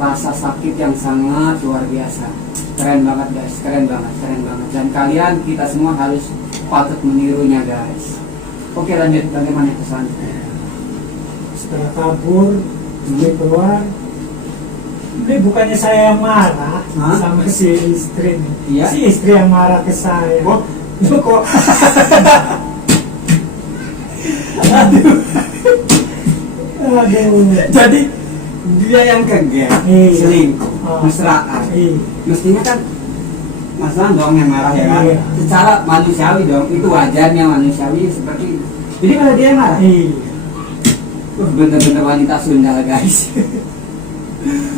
rasa sakit yang sangat luar biasa. Keren banget guys, keren banget, keren banget. Dan kalian, kita semua harus patut menirunya guys. Oke lanjut, bagaimana kesannya? Setelah kabur, dia keluar. Ini bukannya saya yang marah sama si istri nih. Iya? Si istri yang marah ke saya. Oh. Lu kok? Aduh. Jadi dia yang kegep, Iya. selingkuh, Ah. mesraan. Iya. Mestinya kan masalah dong yang marah ya kan. Iya. Secara manusiawi dong, itu wajarnya manusiawi seperti itu. Jadi kalau dia yang marah, Iya. bener-bener wanita Sunda guys.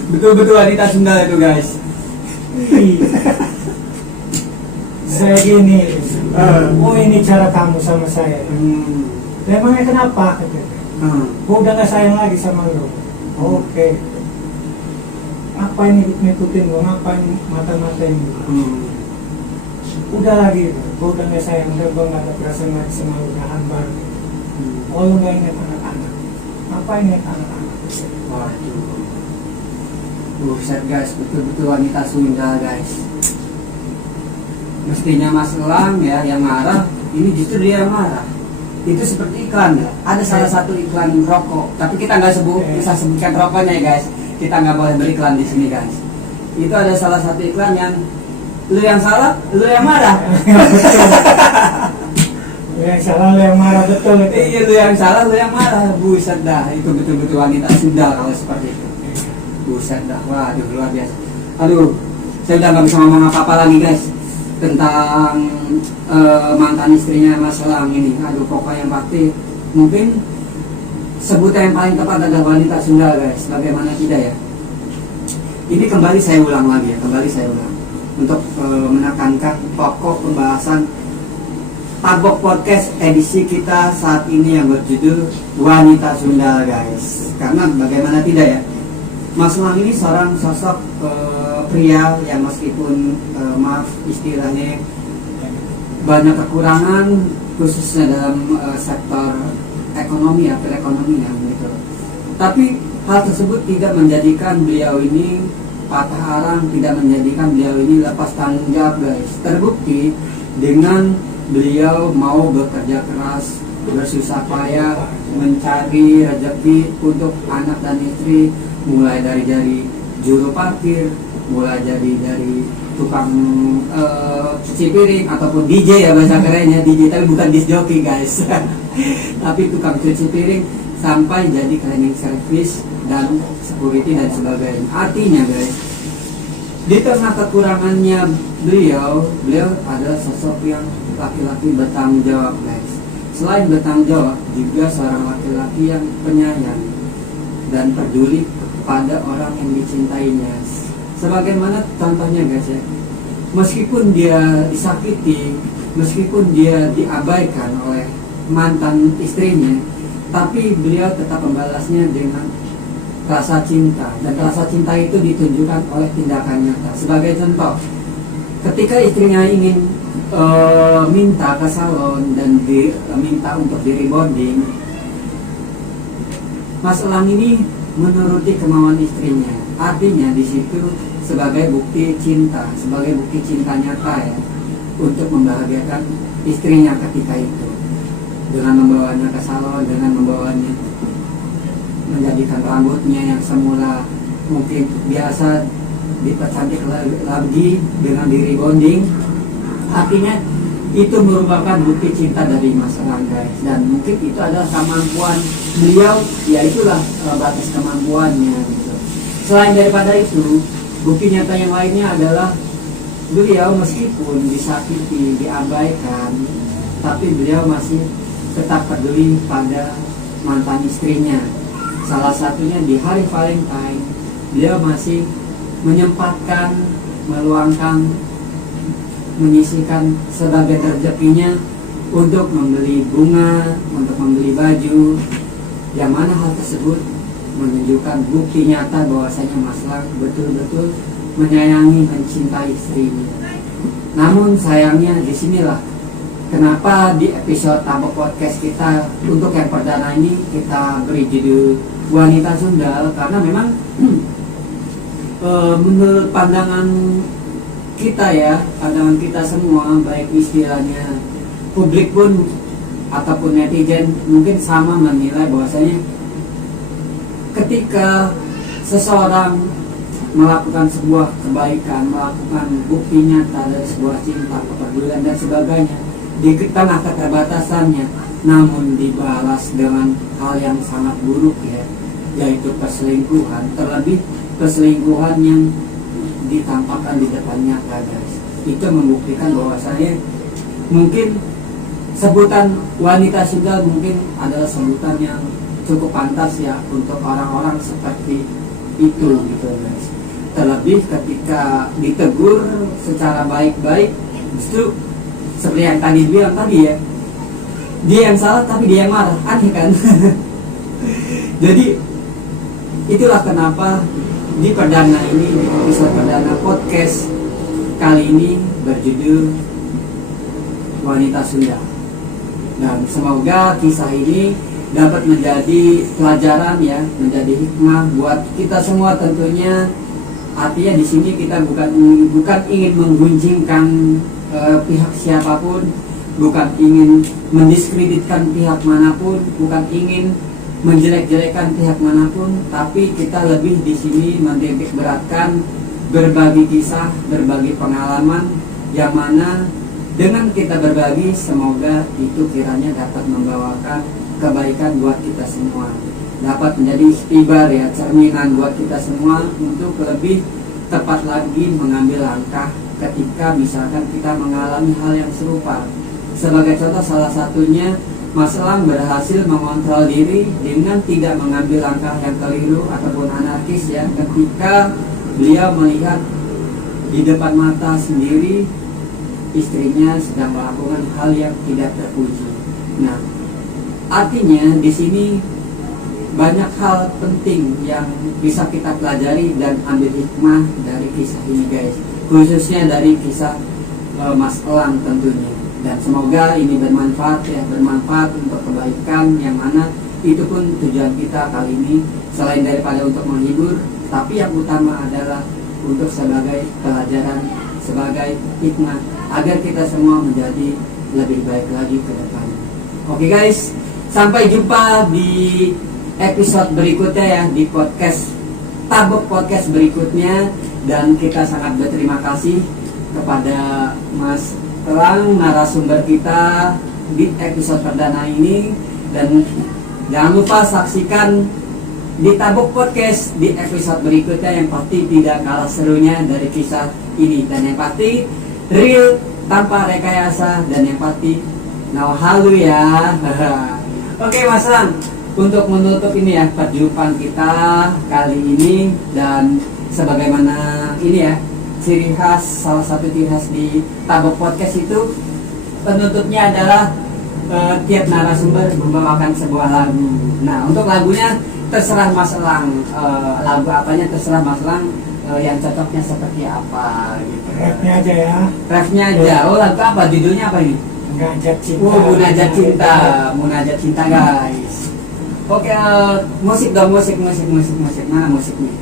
Betul-betul wanita Sunda itu guys. Iya. Saya gini, oh ini cara kamu sama saya. Memangnya kenapa? Gue udah gak sayang lagi sama lo. Oke. Ngapain ngikutin lo? Ngapain mata-matain lo? Udah lagi, gue udah gak sayang. Udah gue gak ada perasaan lagi sama lo. Udah hambar. Oh lo gak ingat anak-anak. Ngapain ingat anak-anak? Waduh. Buset guys, betul-betul wanita Sunda guys. Mestinya Mas Elang ya yang marah, ini justru dia yang marah. Itu seperti iklan ya. Ada salah satu iklan rokok, tapi kita nggak bisa sebutkan rokoknya ya guys. Kita nggak boleh beriklan di sini guys. Itu ada salah satu iklan yang lu yang salah, lu yang marah. Betul. Lu yang salah, lu yang marah, betul itu. Iya, lu yang salah, lu yang marah. Buset dah, itu betul-betul wanita Sunda kalau seperti itu. Buset dah, waduh luar biasa. Aduh, saya udah nggak bisa ngomong apa-apa lagi guys tentang mantan istrinya Mas Elang ini. Aduh, pokoknya pasti mungkin sebutan yang paling tepat adalah wanita Sunda guys. Bagaimana tidak ya? Ini kembali saya ulang lagi ya, kembali saya ulang untuk menekankan pokok pembahasan Tabok Podcast edisi kita saat ini yang berjudul Wanita Sunda, guys. Karena bagaimana tidak ya, Mas Lang ini seorang sosok pria yang meskipun maaf istilahnya banyak kekurangan khususnya dalam sektor ekonomi ya, perekonomian gitu. Tapi hal tersebut tidak menjadikan beliau ini patah arang, tidak menjadikan beliau ini lepas tanggung jawab, guys. Terbukti dengan beliau mau bekerja keras, bersusah payah mencari rezeki untuk anak dan istri, mulai dari juru parkir, mulai dari tukang cuci piring ataupun DJ ya bahasa kerennya, DJ tapi bukan disc jockey, guys. Tapi tukang cuci piring sampai jadi cleaning service dan security dan sebagainya. Artinya, guys, di tengah kekurangannya beliau adalah sosok yang laki-laki bertanggung jawab, guys. Selain bertanggung jawab, juga seorang laki-laki yang penyayang dan peduli pada orang yang dicintainya. Sebagaimana contohnya, guys ya, meskipun dia disakiti, meskipun dia diabaikan oleh mantan istrinya, tapi beliau tetap membalasnya dengan rasa cinta, dan rasa cinta itu ditunjukkan oleh tindakan nyata. Sebagai contoh, ketika istrinya ingin minta ke salon dan minta untuk di rebonding, Mas Elang ini menuruti kemauan istrinya. Artinya di situ sebagai bukti cinta, sebagai bukti cinta nyata ya, untuk membahagiakan istrinya ketika itu, dengan membawanya ke salon, dengan membawanya menjadikan rambutnya yang semula mungkin biasa dipercantik lagi dengan di rebonding. Artinya itu merupakan bukti cinta dari Mas Elang, guys. Dan mungkin itu adalah kemampuan beliau, ya itulah batas kemampuannya gitu. Selain daripada itu, bukti nyata yang lainnya adalah beliau meskipun disakiti, diabaikan, tapi beliau masih tetap peduli pada mantan istrinya. Salah satunya di hari Valentine, beliau masih menyempatkan, meluangkan, menyisihkan sebagai rezekinya untuk membeli bunga, untuk membeli baju, yang mana hal tersebut menunjukkan bukti nyata bahwasanya Mas Lang betul-betul menyayangi, mencintai istrinya. Namun sayangnya disinilah kenapa di episode Tabok Podcast kita untuk yang perdana ini kita beri judul Wanita Sunda, karena memang menurut pandangan kita ya, pandangan kita semua, baik istilahnya publik pun ataupun netizen mungkin sama menilai bahwasanya ketika seseorang melakukan sebuah kebaikan, melakukan bukti nyata dari sebuah cinta, kepedulian dan sebagainya, di tengah keterbatasannya, namun dibalas dengan hal yang sangat buruk ya, yaitu perselingkuhan, terlebih perselingkuhan yang ditampakkan di depan nyata, guys. Itu membuktikan bahwasanya mungkin sebutan wanita Sunda mungkin adalah sebutan yang cukup pantas ya untuk orang-orang seperti itu gitu, guys. Terlebih ketika ditegur secara baik-baik, justru seperti yang tadi bilang tadi ya, dia yang salah tapi dia yang marah, aneh kan? Jadi itulah kenapa di perdana ini, di episode perdana podcast kali ini berjudul Wanita Sunda. Dan semoga kisah ini dapat menjadi pelajaran ya, menjadi hikmah buat kita semua tentunya. Artinya di sini kita bukan ingin menggunjingkan pihak siapapun, bukan ingin mendiskreditkan pihak manapun, bukan ingin menjelek-jelekan pihak manapun, tapi kita lebih di sini menitik beratkan berbagi kisah, berbagi pengalaman, yang mana dengan kita berbagi semoga itu kiranya dapat membawakan kebaikan buat kita semua, dapat menjadi ikhtibar ya, cerminan buat kita semua untuk lebih tepat lagi mengambil langkah ketika misalkan kita mengalami hal yang serupa. Sebagai contoh salah satunya Mas Elang berhasil mengontrol diri dengan tidak mengambil langkah yang keliru ataupun anarkis ya, ketika beliau melihat di depan mata sendiri istrinya sedang melakukan hal yang tidak terpuji. Nah, artinya di sini banyak hal penting yang bisa kita pelajari dan ambil hikmah dari kisah ini guys, khususnya dari kisah Mas Elang tentunya. Dan semoga ini bermanfaat ya, bermanfaat untuk kebaikan, yang mana itu pun tujuan kita kali ini, selain daripada untuk menghibur, tapi yang utama adalah untuk sebagai pelajaran, sebagai hikmah, agar kita semua menjadi lebih baik lagi ke depan. Oke guys, sampai jumpa di episode berikutnya ya, di podcast Tabok Podcast berikutnya. Dan kita sangat berterima kasih kepada Mas Elang, narasumber kita di episode perdana ini. Dan jangan lupa saksikan di Tabok Podcast di episode berikutnya, yang pasti tidak kalah serunya dari kisah ini, dan yang pasti real tanpa rekayasa, dan yang pasti no halu ya. Oke Mas Elang, untuk menutup ini ya perjumpaan kita kali ini, dan sebagaimana ini ya ciri khas, salah satu ciri khas di Tabok Podcast itu penutupnya adalah tiap narasumber membawakan sebuah lagu. Nah, untuk lagunya terserah Mas Elang, lagu apanya terserah Mas Elang, yang cocoknya seperti apa gitu. Rapnya aja ya. Refnya aja. Oh, lagu apa? Judulnya apa ini? Munajat cinta. Oh, Munajat Cinta. Munajat Cinta guys. Oke, musik dong, musik. Mana musiknya?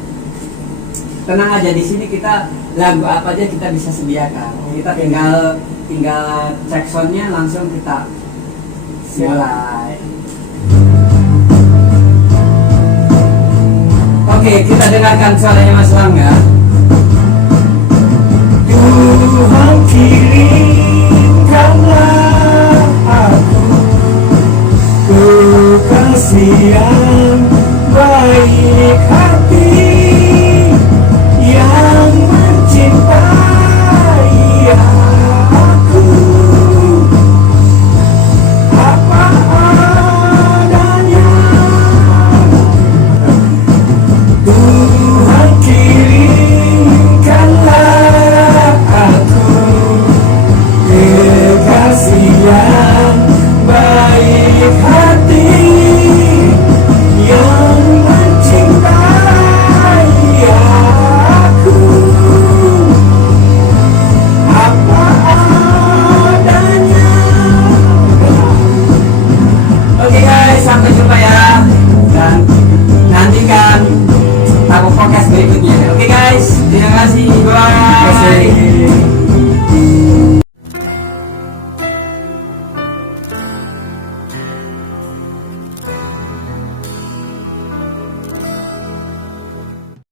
Tenang aja, di sini kita lagu apa aja kita bisa sediakan. Kita tinggal cek soundnya, langsung kita mulai. Oke, kita dengarkan suaranya Mas Elang ya. Tuhan kirimkanlah aku kekasih yang baik hati, yang mencintai aku apa adanya. Tuhan kirimkanlah aku kekasih yang baik hati, yang mencintai aku apa adanya. Oke guys, sampai jumpa ya, dan nantikan Tabok Podcast berikutnya.